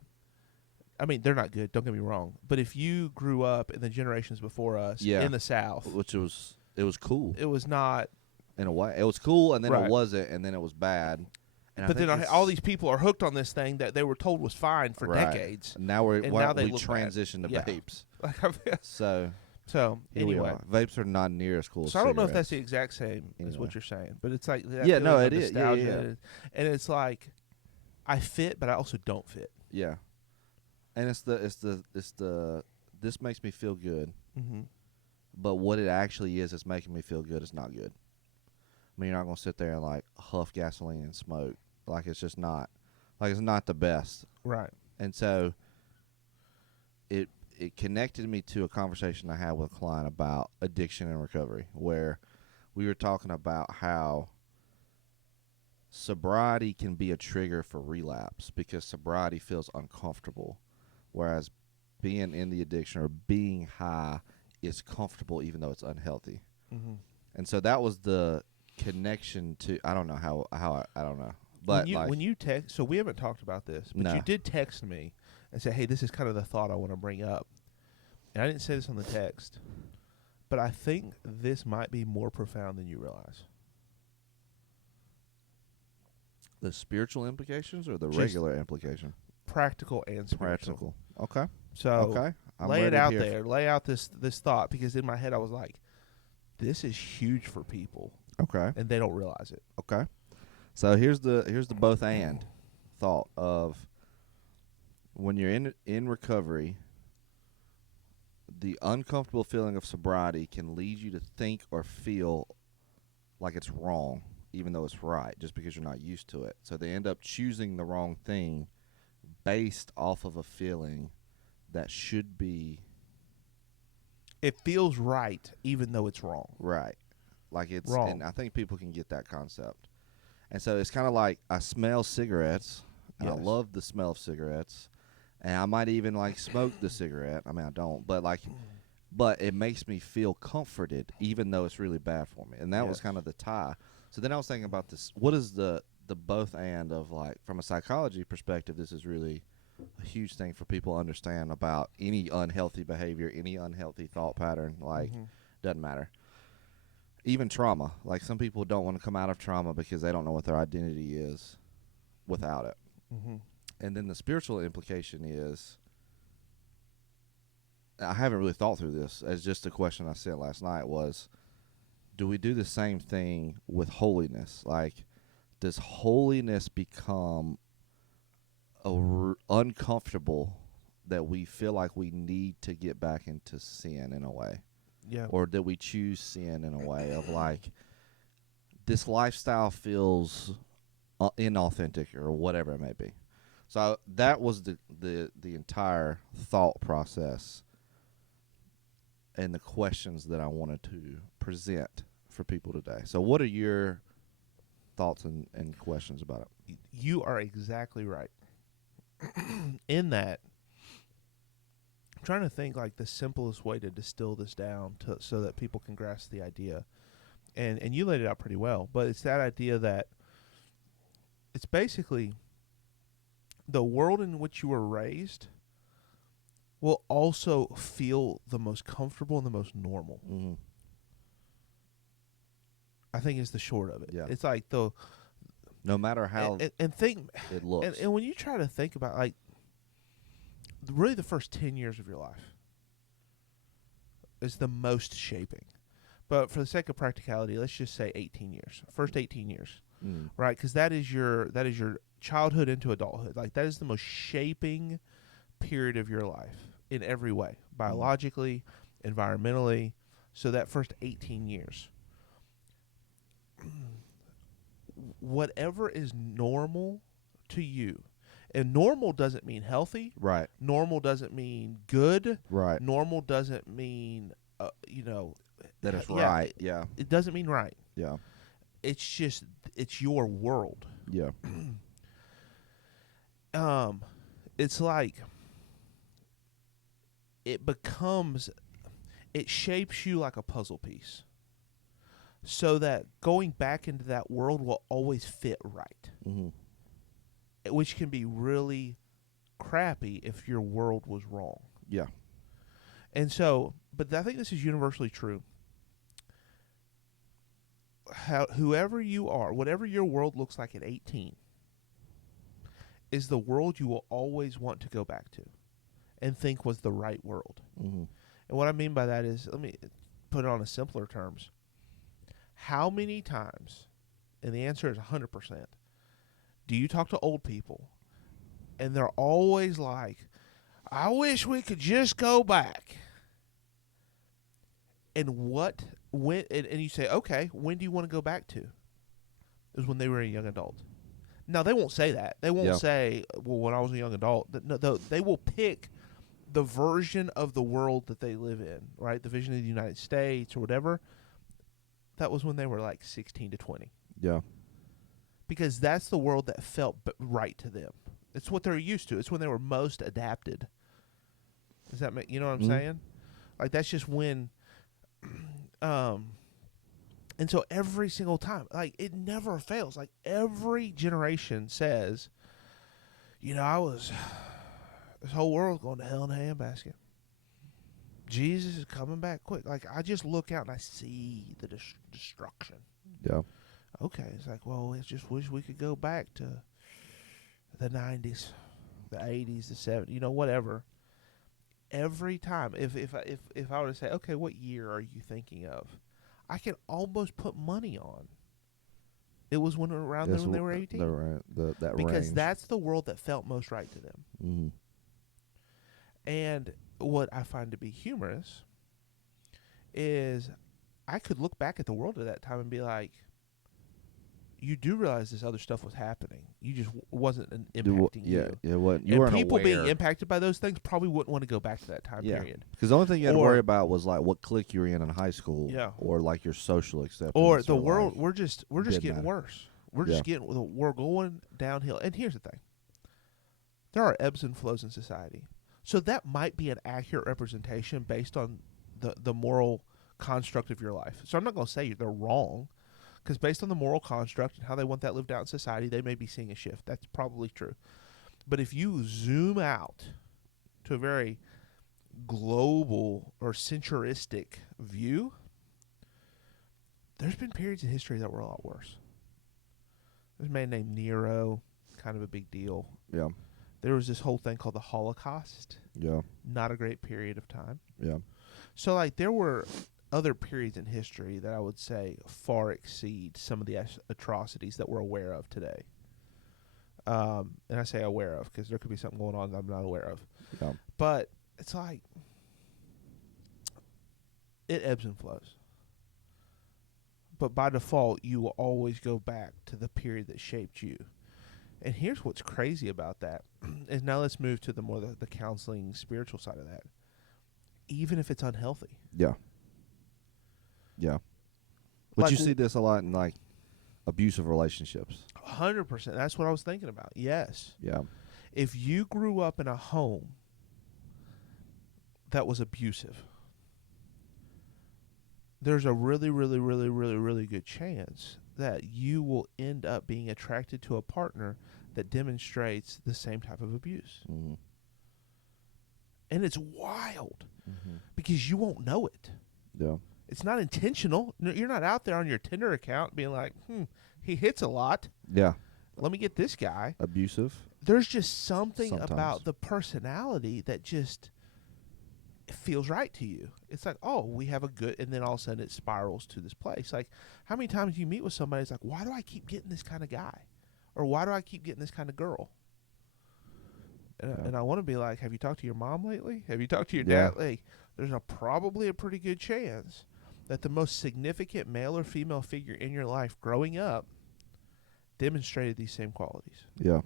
I mean, they're not good. Don't get me wrong. But if you grew up in the generations before us in the South, which it was cool. It was not in a way. It was cool, and then right. it wasn't, and then it was bad. And but then all these people are hooked on this thing that they were told was fine for right. decades. Now we transitioned to vapes. So anyway, vapes are not near as cool. So as I don't know if cigarettes. that's the exact same as what you're saying, but it's like that it is. Yeah. And it's like I fit, but I also don't fit. Yeah, and it's the this makes me feel good. Mm-hmm. But what it actually is making me feel good. It's not good. I mean, you're not gonna sit there and like huff gasoline and smoke. Like it's just not. Like it's not the best. Right. And so it connected me to a conversation I had with a client about addiction and recovery, where we were talking about how sobriety can be a trigger for relapse because sobriety feels uncomfortable, whereas being in the addiction or being high is comfortable even though it's unhealthy. Mm-hmm. And so that was the connection to, I don't know how I don't know. But when you text, so we haven't talked about this, but you did text me and say, hey, this is kind of the thought I want to bring up. And I didn't say this on the text, but I think this might be more profound than you realize. The spiritual implications or the regular implication? Practical and spiritual. Practical. Okay. So lay it out there. Lay out this thought, because in my head I was like, this is huge for people. Okay. And they don't realize it. Okay. So here's the both and thought of when you're in recovery, the uncomfortable feeling of sobriety can lead you to think or feel like it's wrong, even though it's right, just because you're not used to it. So they end up choosing the wrong thing based off of a feeling that should be. It feels right, even though it's wrong. Right. Like it's wrong. And I think people can get that concept. And so it's kind of like I smell cigarettes, and I love the smell of cigarettes, and I might even like smoke the cigarette. I mean, I don't, but it makes me feel comforted, even though it's really bad for me. And that was kind of the tie. So then I was thinking about this. What is the both and of, like, from a psychology perspective, this is really a huge thing for people to understand about any unhealthy behavior, any unhealthy thought pattern. Like, doesn't matter. Even trauma. Like, some people don't want to come out of trauma because they don't know what their identity is without it. Mm-hmm. And then the spiritual implication is, I haven't really thought through this, as just a question I sent last night was, do we do the same thing with holiness? Like, does holiness become uncomfortable that we feel like we need to get back into sin in a way? Yeah. Or that we choose sin in a way of, like, this lifestyle feels inauthentic or whatever it may be. So that was the entire thought process and the questions that I wanted to present for people today. So what are your thoughts and questions about it? You are exactly right. In that, I'm trying to think like the simplest way to distill this down so that people can grasp the idea. And you laid it out pretty well, but it's that idea that it's basically the world in which you were raised will also feel the most comfortable and the most normal. Mm-hmm. I think is the short of it. Yeah. It's like no matter how and think it looks. And when you try to think about, like, really the first 10 years of your life is the most shaping. But for the sake of practicality, let's just say 18 years. First 18 years. Right? Because that is your childhood into adulthood. Like, that is the most shaping period of your life in every way. Biologically, environmentally. So that first 18 years. Whatever is normal to you. And normal doesn't mean healthy. Right. Normal doesn't mean good. Right. Normal doesn't mean, that it's right. Yeah. It doesn't mean right. Yeah. It's just, it's your world. Yeah. It's like it shapes you like a puzzle piece, so that going back into that world will always fit right, which can be really crappy if your world was wrong. Yeah. And so, but I think this is universally true. Whoever you are, whatever your world looks like at 18, is the world you will always want to go back to and think was the right world. Mm-hmm. And what I mean by that is, let me put it on a simpler terms. How many times, and the answer is 100%, do you talk to old people and they're always like, I wish we could just go back? And and you say, okay, when do you want to go back to? It was when they were a young adult. Now, they won't say that. They won't say, well, when I was a young adult. No, they will pick the version of the world that they live in, right? The vision of the United States or whatever. That was when they were like 16 to 20. Yeah. Because that's the world that felt right to them. It's what they're used to. It's when they were most adapted. Does that make, you know what I'm saying? Like, that's just when, and so every single time, like, it never fails. Like, every generation says, you know, this whole world's going to hell in a handbasket. Jesus is coming back quick. Like, I just look out and I see the destruction. Yeah. Okay, it's like, well, I just wish we could go back to the 90s, the 80s, the 70s, you know, whatever. Every time, if I were to say, okay, what year are you thinking of? I can almost put money on it was when around when they were 18. That because range. that's the world that felt most right to them. Mm-hmm. And what I find to be humorous is I could look back at the world at that time and be like, you do realize this other stuff was happening. You just wasn't impacting you. Yeah, what you and weren't people aware. being impacted by those things probably wouldn't want to go back to that time period. Because the only thing you had to worry about was like what clique you were in high school, or like your social acceptance, or the world. We're just getting worse. We're just we're going downhill. And here's the thing: there are ebbs and flows in society, so that might be an accurate representation based on the moral construct of your life. So I'm not going to say they're wrong. Because based on the moral construct and how they want that lived out in society, they may be seeing a shift. That's probably true. But if you zoom out to a very global or centuristic view, there's been periods in history that were a lot worse. There's a man named Nero, kind of a big deal. Yeah. There was this whole thing called the Holocaust. Yeah. Not a great period of time. Yeah. So, like, there were other periods in history that I would say far exceed some of the atrocities that we're aware of today. And I say aware of because there could be something going on that I'm not aware of. Yeah. But it's like it ebbs and flows. But by default, you will always go back to the period that shaped you. And here's what's crazy about that. Is now let's move to the counseling, spiritual side of that. Even if it's unhealthy. Yeah. Yeah. But like, you see this a lot in like abusive relationships. 100%. That's what I was thinking about. Yes. Yeah. If you grew up in a home that was abusive, there's a really, really, really, really, really good chance that you will end up being attracted to a partner that demonstrates the same type of abuse. Mm-hmm. And it's wild because you won't know it. Yeah. It's not intentional. You're not out there on your Tinder account being like, he hits a lot. Yeah. Let me get this guy. Abusive. There's just something about the personality that just feels right to you. It's like, oh, we have a good, and then all of a sudden it spirals to this place. Like, how many times you meet with somebody that's like, why do I keep getting this kind of guy? Or why do I keep getting this kind of girl? And I want to be like, have you talked to your mom lately? Have you talked to your dad lately? There's probably a pretty good chance that the most significant male or female figure in your life growing up demonstrated these same qualities. Yeah.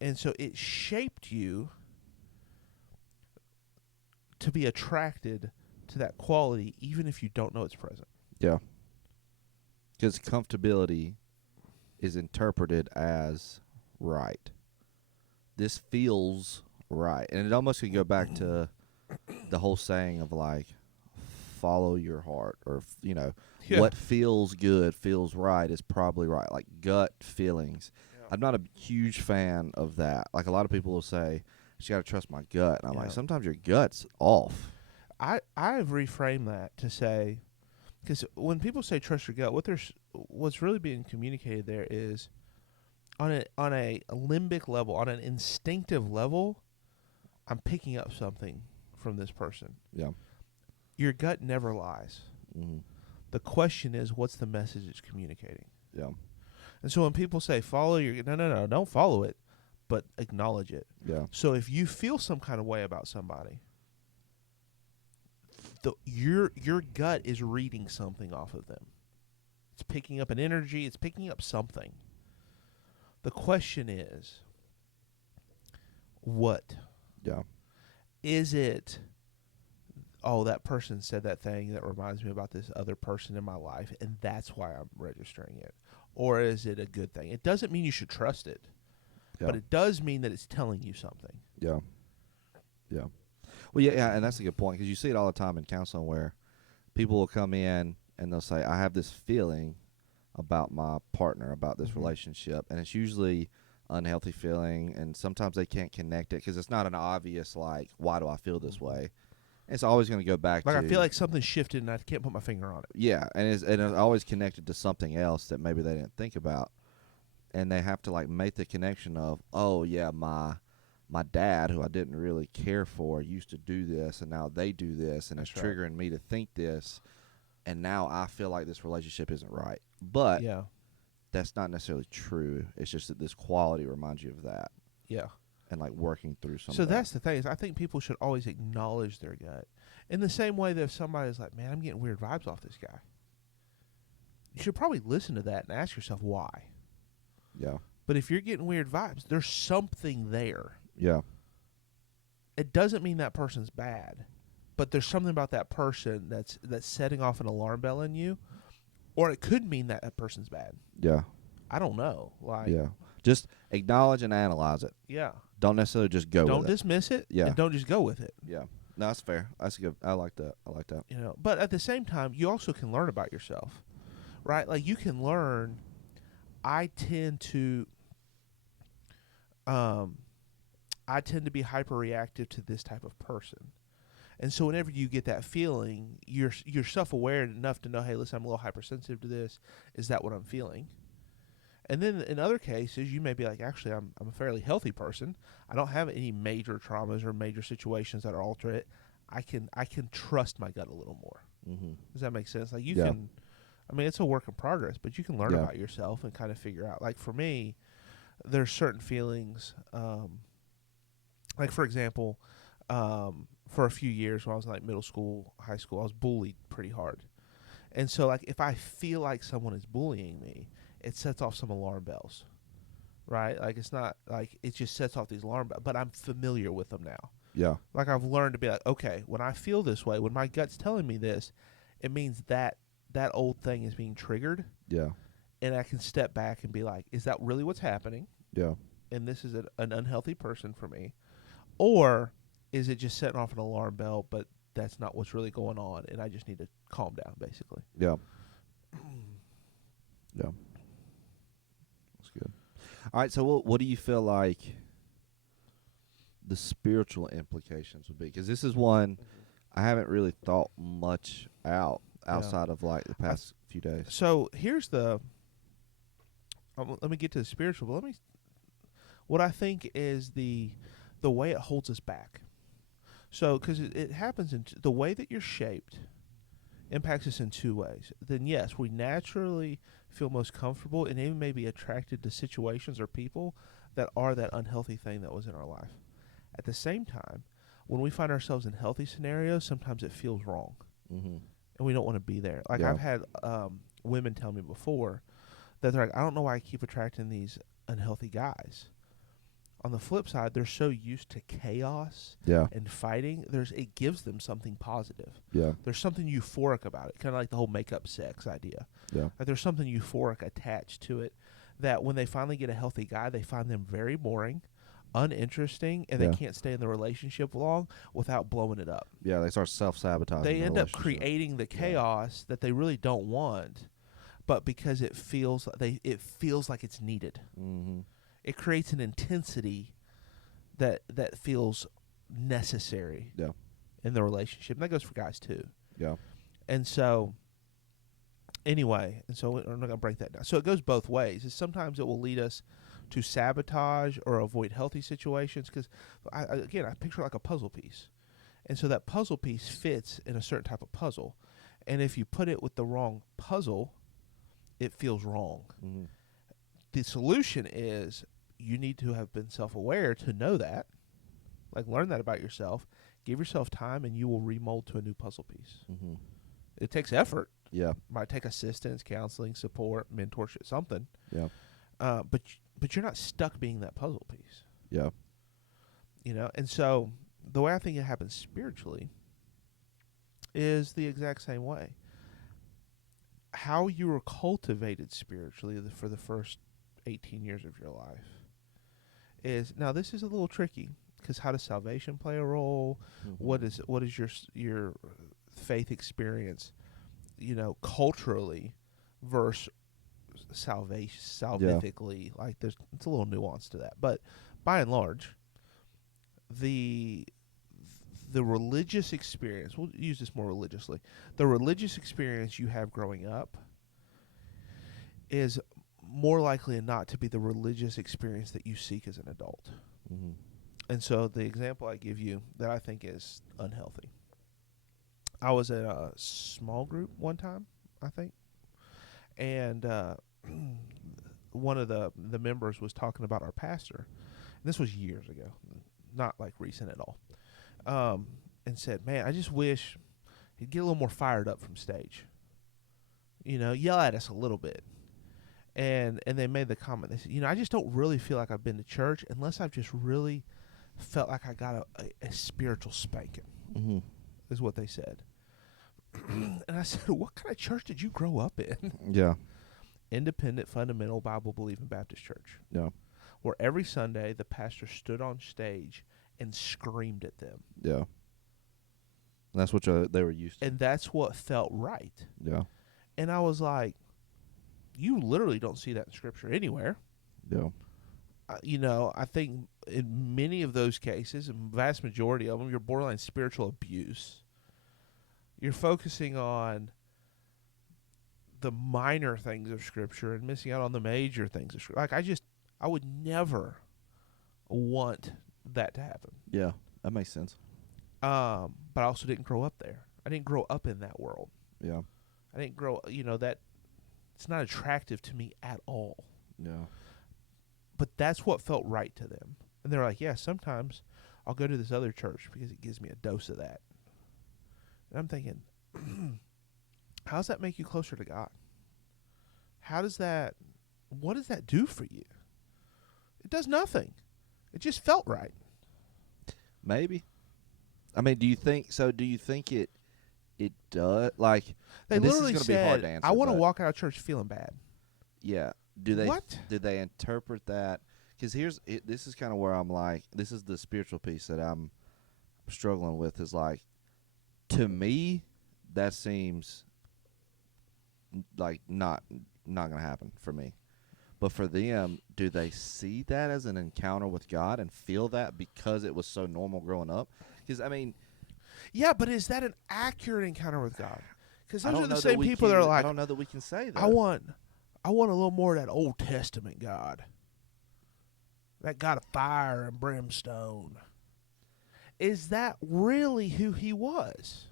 And so it shaped you to be attracted to that quality even if you don't know it's present. Yeah. Because comfortability is interpreted as right. This feels right. And it almost could go back to the whole saying of like, follow your heart, or, what feels good, feels right is probably right. Like gut feelings. Yeah. I'm not a huge fan of that. Like a lot of people will say, you got to trust my gut. And I'm like, sometimes your gut's off. I've reframed that to say, because when people say trust your gut, what's really being communicated there is on a limbic level, on an instinctive level, I'm picking up something from this person. Yeah. Your gut never lies. Mm-hmm. The question is, what's the message it's communicating? Yeah. And so when people say follow your, no, don't follow it, but acknowledge it. Yeah. So if you feel some kind of way about somebody, your gut is reading something off of them. It's picking up an energy. It's picking up something. The question is, what? Yeah. Is it, oh, that person said that thing that reminds me about this other person in my life, and that's why I'm registering it? Or is it a good thing? It doesn't mean you should trust it, but it does mean that it's telling you something. Yeah. Yeah. Well, yeah, and that's a good point, because you see it all the time in counseling where people will come in and they'll say, I have this feeling about my partner, about this relationship, and it's usually unhealthy feeling, and sometimes they can't connect it because it's not an obvious, like, why do I feel this way? It's always going to go back to, I feel like something shifted and I can't put my finger on it. Yeah, and it's always connected to something else that maybe they didn't think about, and they have to, like, make the connection of, oh, yeah, my dad, who I didn't really care for, used to do this, and now they do this, and it's triggering me to think this, and now I feel like this relationship isn't right. But that's not necessarily true. It's just that this quality reminds you of that. Yeah. And like working through something. So that's the thing, is I think people should always acknowledge their gut. In the same way that if somebody's like, man, I'm getting weird vibes off this guy, you should probably listen to that and ask yourself why. Yeah. But if you're getting weird vibes, there's something there. Yeah. It doesn't mean that person's bad, but there's something about that person that's setting off an alarm bell in you, or it could mean that person's bad. Yeah. I don't know. Like, yeah. Just acknowledge and analyze it. Yeah. Don't necessarily just go with it. Don't dismiss it. Yeah. And don't just go with it. Yeah. No, that's fair. That's good. I like that. But at the same time, you also can learn about yourself, right? Like, you can learn, I tend to be hyper-reactive to this type of person. And so whenever you get that feeling, you're self-aware enough to know, hey, listen, I'm a little hypersensitive to this. Is that what I'm feeling? And then in other cases, you may be like, actually, I'm a fairly healthy person. I don't have any major traumas or major situations that are alternate. I can trust my gut a little more. Mm-hmm. Does that make sense? Like, you can, I mean, it's a work in progress, but you can learn about yourself and kind of figure out. Like, for me, there's certain feelings, like, for example, for a few years when I was in like middle school, high school, I was bullied pretty hard. And so, like, if I feel like someone is bullying me, it sets off some alarm bells, right? Like, it's not like it just sets off these alarm bells, but I'm familiar with them now. Yeah. Like, I've learned to be like, okay, when I feel this way, when my gut's telling me this, it means that old thing is being triggered. Yeah. And I can step back and be like, is that really what's happening? Yeah. And this is an unhealthy person for me? Or is it just setting off an alarm bell, but that's not what's really going on, and I just need to calm down, basically? Yeah. Yeah. That's good. All right, so what do you feel like the spiritual implications would be? Because this is one I haven't really thought much outside of like the past few days. So here's the let me get to the spiritual, but what I think is the way it holds us back. So, because it happens in the way that you're shaped impacts us in two ways. Then yes, we naturally feel most comfortable and even maybe attracted to situations or people that are that unhealthy thing that was in our life. At the same time, when we find ourselves in healthy scenarios, sometimes it feels wrong. Mm-hmm. And we don't want to be there. Like, I've had women tell me before that they're like, I don't know why I keep attracting these unhealthy guys. On the flip side, they're so used to chaos and fighting. It gives them something positive. Yeah. There's something euphoric about it, kind of like the whole makeup sex idea. Yeah. Like, there's something euphoric attached to it that when they finally get a healthy guy, they find them very boring, uninteresting, and they can't stay in the relationship long without blowing it up. Yeah, they start self-sabotaging. They end up creating the chaos that they really don't want, but because it feels like it's needed. Mm-hmm. It creates an intensity that feels necessary. Yeah. In the relationship. And that goes for guys too. Yeah. And so anyway, we're not going to break that down. So it goes both ways. Sometimes it will lead us to sabotage or avoid healthy situations because, I picture it like a puzzle piece. And so that puzzle piece fits in a certain type of puzzle. And if you put it with the wrong puzzle, it feels wrong. Mm-hmm. The solution is you need to have been self-aware to know that, like learn that about yourself. Give yourself time, and you will remold to a new puzzle piece. Mm-hmm. It takes effort. Yeah, might take assistance, counseling, support, mentorship, something. Yeah, but you're not stuck being that puzzle piece. Yeah, And so the way I think it happens spiritually is the exact same way. How you were cultivated spiritually for the first 18 years of your life is, now this is a little tricky. Because how does salvation play a role? Mm-hmm. What is your faith experience, culturally versus salvifically? Yeah. Like it's a little nuance to that, but by and large, the religious experience, we'll use this more religiously. The religious experience you have growing up is more likely than not to be the religious experience that you seek as an adult. Mm-hmm. And so the example I give you that I think is unhealthy. I was at a small group one time, I think, and one of the members was talking about our pastor. And this was years ago, not like recent at all, and said, man, I just wish he'd get a little more fired up from stage. Yell at us a little bit. And they made the comment, they said, I just don't really feel like I've been to church unless I've just really felt like I got a spiritual spanking, mm-hmm. is what they said. And I said, what kind of church did you grow up in? Yeah. Independent, fundamental, Bible-believing Baptist church. Yeah. Where every Sunday the pastor stood on stage and screamed at them. Yeah. That's what they were used to. And that's what felt right. Yeah. And I was like, you literally don't see that in Scripture anywhere. Yeah. I think in many of those cases, a vast majority of them, you're borderline spiritual abuse. You're focusing on the minor things of Scripture and missing out on the major things of Scripture. Like, I would never want that to happen. Yeah, that makes sense. But I also didn't grow up there. I didn't grow up in that world. Yeah. I didn't grow, that it's not attractive to me at all. Yeah. But that's what felt right to them. And they're like, yeah, sometimes I'll go to this other church because it gives me a dose of that. And I'm thinking, how does that make you closer to God? What does that do for you? It does nothing. It just felt right. Maybe. I mean, do you think it does? Like, they literally said, be hard to answer, I want to walk out of church feeling bad. Yeah. Do they interpret that? Because this is kind of where I'm like, this is the spiritual piece that I'm struggling with. Is like, to me, that seems like not gonna happen for me. But for them, do they see that as an encounter with God and feel that because it was so normal growing up? Because I mean, yeah, but is that an accurate encounter with God? Because those are the same people that are like, I don't know that we can say that. I want a little more of that Old Testament God. That God of fire and brimstone. Is that really who he was?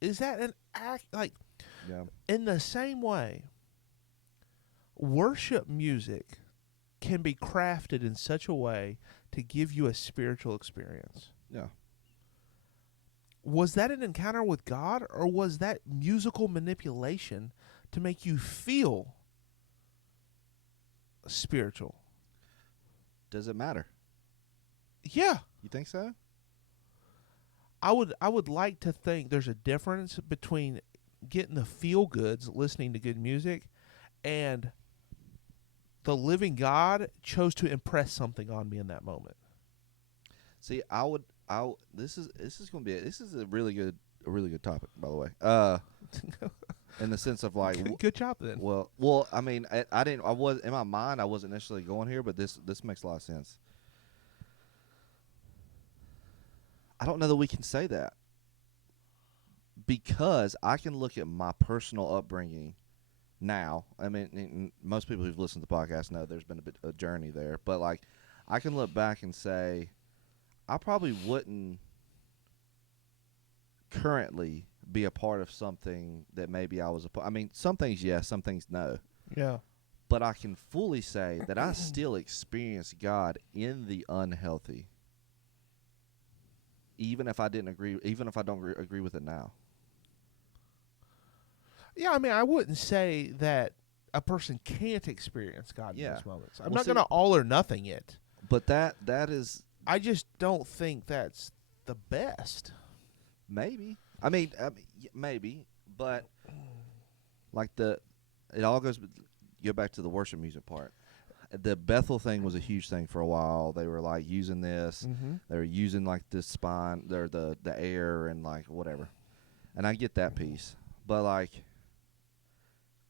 Is that an act? Like, yeah. In the same way, worship music can be crafted in such a way to give you a spiritual experience. Yeah. Was that an encounter with God, or was that musical manipulation to make you feel spiritual? Does it matter? Yeah. You think so? I would like to think there's a difference between getting the feel goods listening to good music and the living God chose to impress something on me in that moment. See, this is a really good topic, by the way. In the sense of like, good job then. Well, I mean, I didn't. I was in my mind. I wasn't necessarily going here, but this makes a lot of sense. I don't know that we can say that because I can look at my personal upbringing now. I mean, most people who've listened to the podcast know there's been a journey there, but like, I can look back and say, I probably wouldn't currently be a part of something that maybe I was a part. I mean, some things yes, some things no. Yeah. But I can fully say that I still experience God in the unhealthy, even if I didn't agree, even if I don't agree with it now. Yeah, I mean, I wouldn't say that a person can't experience God in those moments. I'm not going to all or nothing it. But that is. I just don't think that's the best. Maybe. I mean, maybe, but like it all goes. Go back to the worship music part. The Bethel thing was a huge thing for a while. They were like using this. Mm-hmm. They were using like the spine, the air and like whatever. And I get that piece, but like,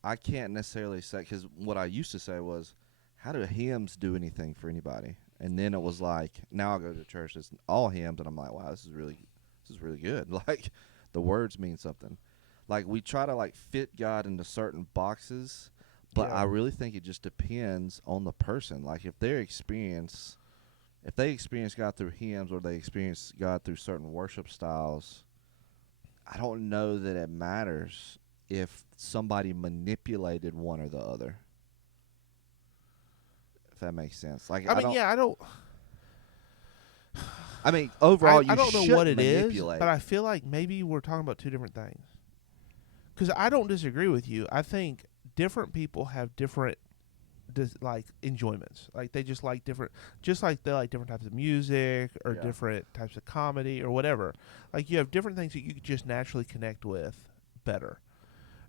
I can't necessarily say, because what I used to say was, how do hymns do anything for anybody? And then it was like, now I go to church, it's all hymns, and I'm like, wow, this is really good. Like, the words mean something. Like, we try to like fit God into certain boxes, but I really think it just depends on the person. Like, if they experience God through hymns, or they experience God through certain worship styles, I don't know that it matters if somebody manipulated one or the other. If that makes sense. Like, I don't. I mean, overall, I don't know what it is, but I feel like maybe we're talking about two different things. Because I don't disagree with you. I think different people have different like enjoyments. Like, they just like different, just like they like different types of music or different types of comedy or whatever. Like, you have different things that you just naturally connect with better.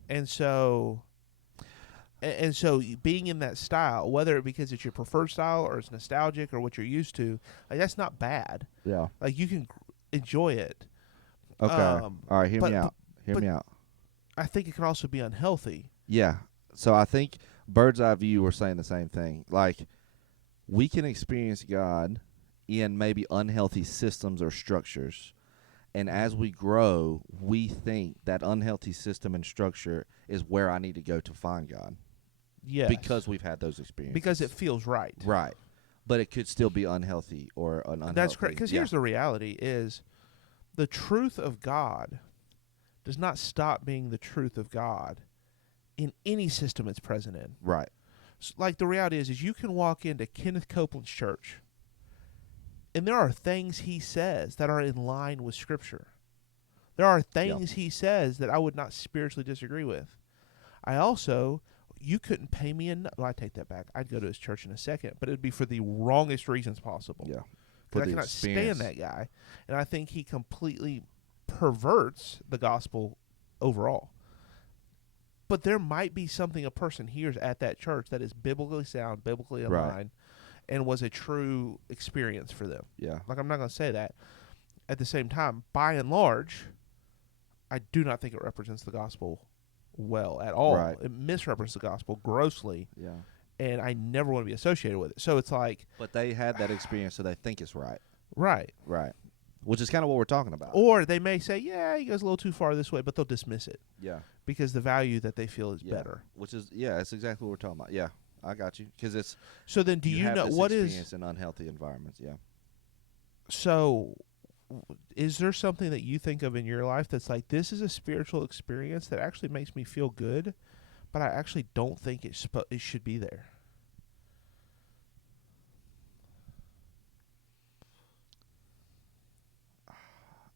And so being in that style, whether it because it's your preferred style or it's nostalgic or what you're used to, like, that's not bad. Yeah. Like, you can enjoy it. Okay. All right, hear me out. Hear me out. I think it can also be unhealthy. Yeah. So I think Bird's Eye View were saying the same thing. Like, we can experience God in maybe unhealthy systems or structures. And as we grow, we think that unhealthy system and structure is where I need to go to find God. Yes. Because we've had those experiences. Because it feels right. Right. But it could still be unhealthy or an unhealthy. That's correct. Because here's the reality is the truth of God does not stop being the truth of God in any system it's present in. Right. So, like, the reality is you can walk into Kenneth Copeland's church, and there are things he says that are in line with Scripture. There are things he says that I would not spiritually disagree with. You couldn't pay me enough. Well, I take that back. I'd go to his church in a second, but it would be for the wrongest reasons possible. Yeah. Because I cannot stand that guy. And I think he completely perverts the gospel overall. But there might be something a person hears at that church that is biblically sound, biblically aligned, and was a true experience for them. Yeah. Like, I'm not going to say that. At the same time, by and large, I do not think it represents the gospel well at all. Right. It misrepresents the gospel grossly. Yeah. And I never want to be associated with it. So it's like... But they had that experience, so they think it's right. Right. Right. Which is kind of what we're talking about. Or they may say, yeah, he goes a little too far this way, but they'll dismiss it. Yeah. Because the value that they feel is better. Which is, that's exactly what we're talking about. Yeah, I got you. Because it's... So then do you know what is... experience in unhealthy environments, So... is there something that you think of in your life that's like, this is a spiritual experience that actually makes me feel good, but I actually don't think it should be there?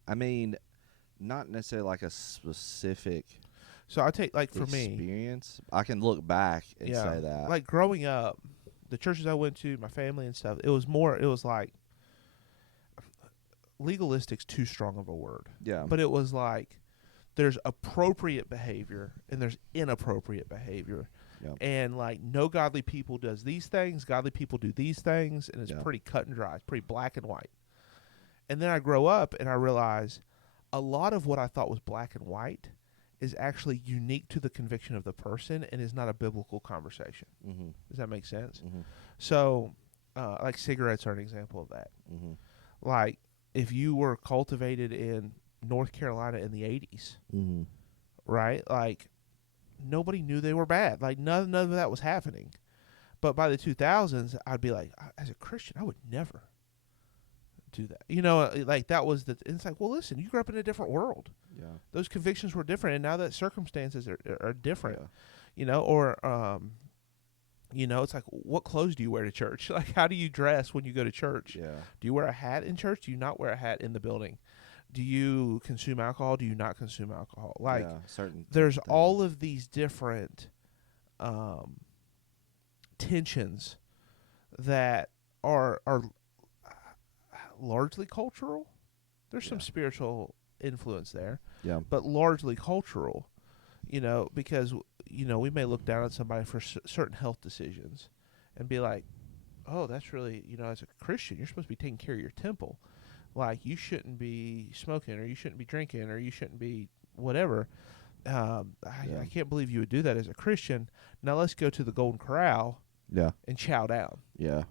I mean, not necessarily like a specific... So I take, like, for experience. I can look back and say that. Like, growing up, the churches I went to, my family and stuff, it was like, legalistic's too strong of a word. Yeah. But it was like, there's appropriate behavior and there's inappropriate behavior. Yep. And like, no godly people does these things, godly people do these things, and it's pretty cut and dry. It's pretty black and white. And then I grow up and I realize a lot of what I thought was black and white is actually unique to the conviction of the person and is not a biblical conversation. Mm-hmm. Does that make sense? Mm-hmm. So, like cigarettes are an example of that. Mm-hmm. Like, if you were cultivated in North Carolina in the 80s, mm-hmm. right? Like, nobody knew they were bad. Like, none of that was happening. But by the 2000s, I'd be like, as a Christian, I would never do that. You know, like, that was the. It's like, well, listen, you grew up in a different world. Yeah. Those convictions were different, and now that circumstances are different. Yeah. You know, or you know, it's like, what clothes do you wear to church? Like, how do you dress when you go to church? Yeah. Do you wear a hat in church? Do you not wear a hat in the building? Do you consume alcohol? Do you not consume alcohol? Like, there's all of these different tensions that are largely cultural. There's some spiritual influence there, but largely cultural. You know, because you know, we may look down at somebody for certain health decisions and be like, oh, that's really, you know, as a Christian, you're supposed to be taking care of your temple. Like, you shouldn't be smoking, or you shouldn't be drinking, or you shouldn't be whatever. I can't believe you would do that as a Christian. Now let's go to the Golden Corral and chow down. Yeah.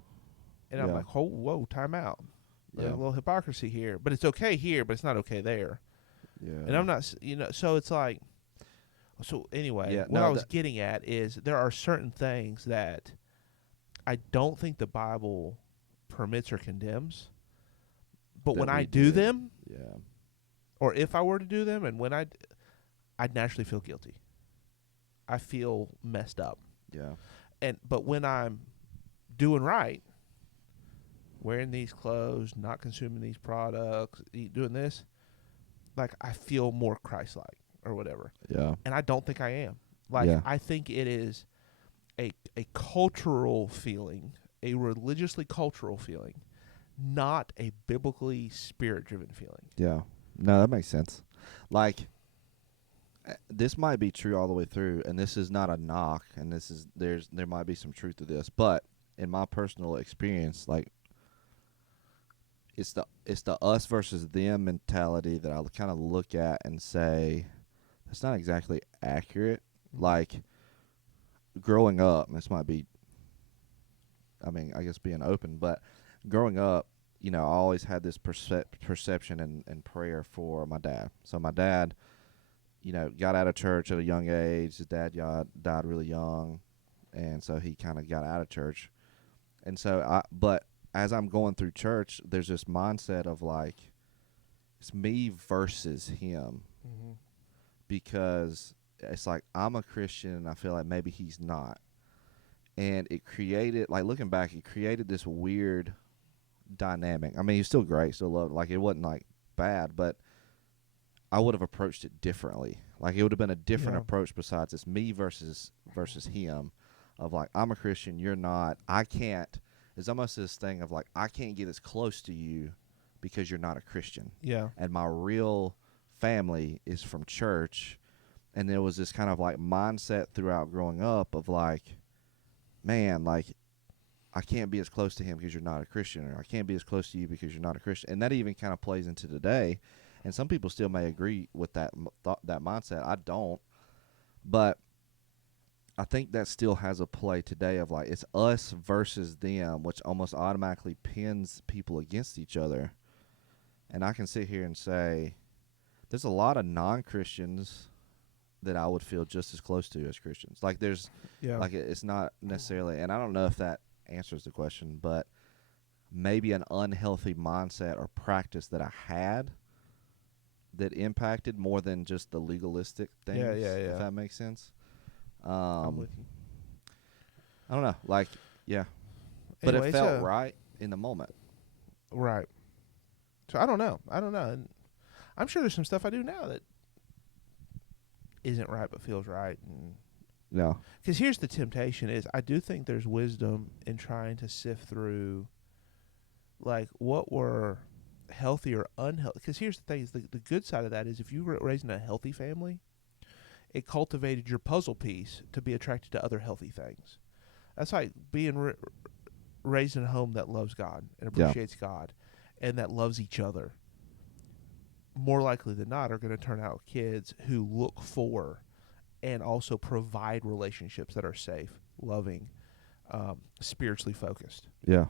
And I'm like, whoa, time out. There's a little hypocrisy here. But it's okay here, but it's not okay there. Yeah. And I'm not, you know, so it's like, so anyway, what I was getting at is there are certain things that I don't think the Bible permits or condemns. But when I do them, or if I were to do them, and when I'd naturally feel guilty. I feel messed up. Yeah. But when I'm doing right, wearing these clothes, not consuming these products, doing this, like, I feel more Christ-like or whatever. Yeah. And I don't think I am. Like, I think it is a cultural feeling, a religiously cultural feeling, not a biblically spirit-driven feeling. Yeah. No, that makes sense. Like, this might be true all the way through, and this is not a knock, and there might be some truth to this, but in my personal experience, like, it's the us versus them mentality that I kind of look at and say that's not exactly accurate. Like, growing up, and this might be, I mean, I guess being open, but growing up, you know, I always had this perception and prayer for my dad. So my dad, you know, got out of church at a young age. His dad died really young, and so he kind of got out of church. And so but as I'm going through church, there's this mindset of like, it's me versus him, because it's like, I'm a Christian and I feel like maybe he's not. And it created, like, looking back, it created this weird dynamic. I mean, he's still great, still love it. Like, it wasn't like bad, but I would have approached it differently. Like, it would have been a different approach besides it's me versus him, of like, I'm a Christian, you're not. I can't. It's almost this thing of like, I can't get as close to you because you're not a Christian. Yeah. And my real family is from church. And there was this kind of like mindset throughout growing up of like, man, like, I can't be as close to him because you're not a Christian, or I can't be as close to you because you're not a Christian. And that even kind of plays into today. And some people still may agree with that mindset. I don't. But I think that still has a play today of like, it's us versus them, which almost automatically pins people against each other. And I can sit here and say, there's a lot of non-Christians that I would feel just as close to as Christians. Like, there's, like, it's not necessarily, and I don't know if that answers the question, but maybe an unhealthy mindset or practice that I had that impacted more than just the legalistic things. If that makes sense. I'm with you. I don't know, like, but Anyway, it felt right in the moment. Right. So I don't know. And I'm sure there's some stuff I do now that isn't right but feels right. Yeah. Because here's the temptation is, I do think there's wisdom in trying to sift through, like, what were healthy or unhealthy. Because here's the thing is, the good side of that is, if you were raised in a healthy family it cultivated your puzzle piece to be attracted to other healthy things. That's like being raised in a home that loves God and appreciates God and that loves each other. More likely than not are going to turn out kids who look for and also provide relationships that are safe, loving, spiritually focused. Yeah.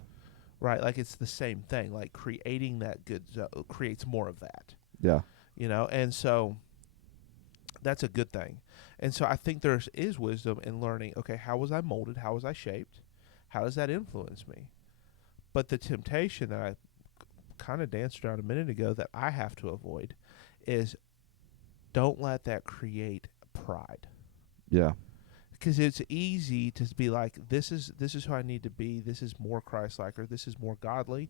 Right? Like it's the same thing. Like creating that good creates more of that. Yeah. You know, and so that's a good thing. And so I think there is wisdom in learning, okay, how was I molded? How was I shaped? How does that influence me? But the temptation that I kind of danced around a minute ago that I have to avoid is don't let that create pride. Yeah. Because it's easy to be like, this is who I need to be. This is more Christ-like, or this is more godly.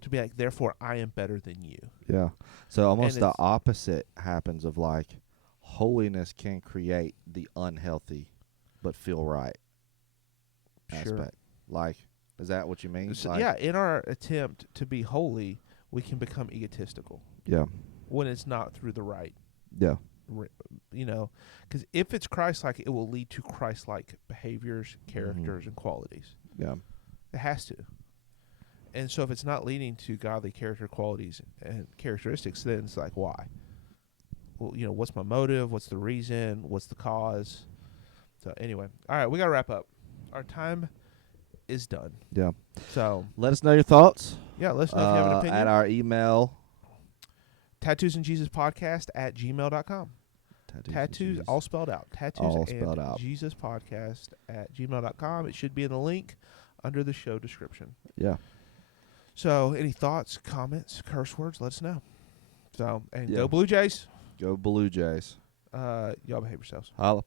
To be like, therefore, I am better than you. Yeah. So almost the opposite happens of like, holiness can create the unhealthy, but feel right aspect. Like, is that what you mean? So, like, yeah. In our attempt to be holy, we can become egotistical. Yeah. When it's not through the right. Yeah. You know, because if it's Christ-like, it will lead to Christ-like behaviors, characters, and qualities. Yeah. It has to. And so if it's not leading to godly character qualities and characteristics, then it's like, why? Well, you know, what's my motive? What's the reason? What's the cause? So anyway, all right, we got to wrap up. Our time is done. Yeah. So let us know your thoughts. Yeah, let us know if you have an opinion. At our email. tattoosandjesuspodcast@gmail.com. Tattoos, all spelled out. tattoosandjesuspodcast@gmail.com. It should be in the link under the show description. Yeah. So, any thoughts, comments, curse words, let us know. So, and go Blue Jays. Go Blue Jays. Y'all behave yourselves. Holla.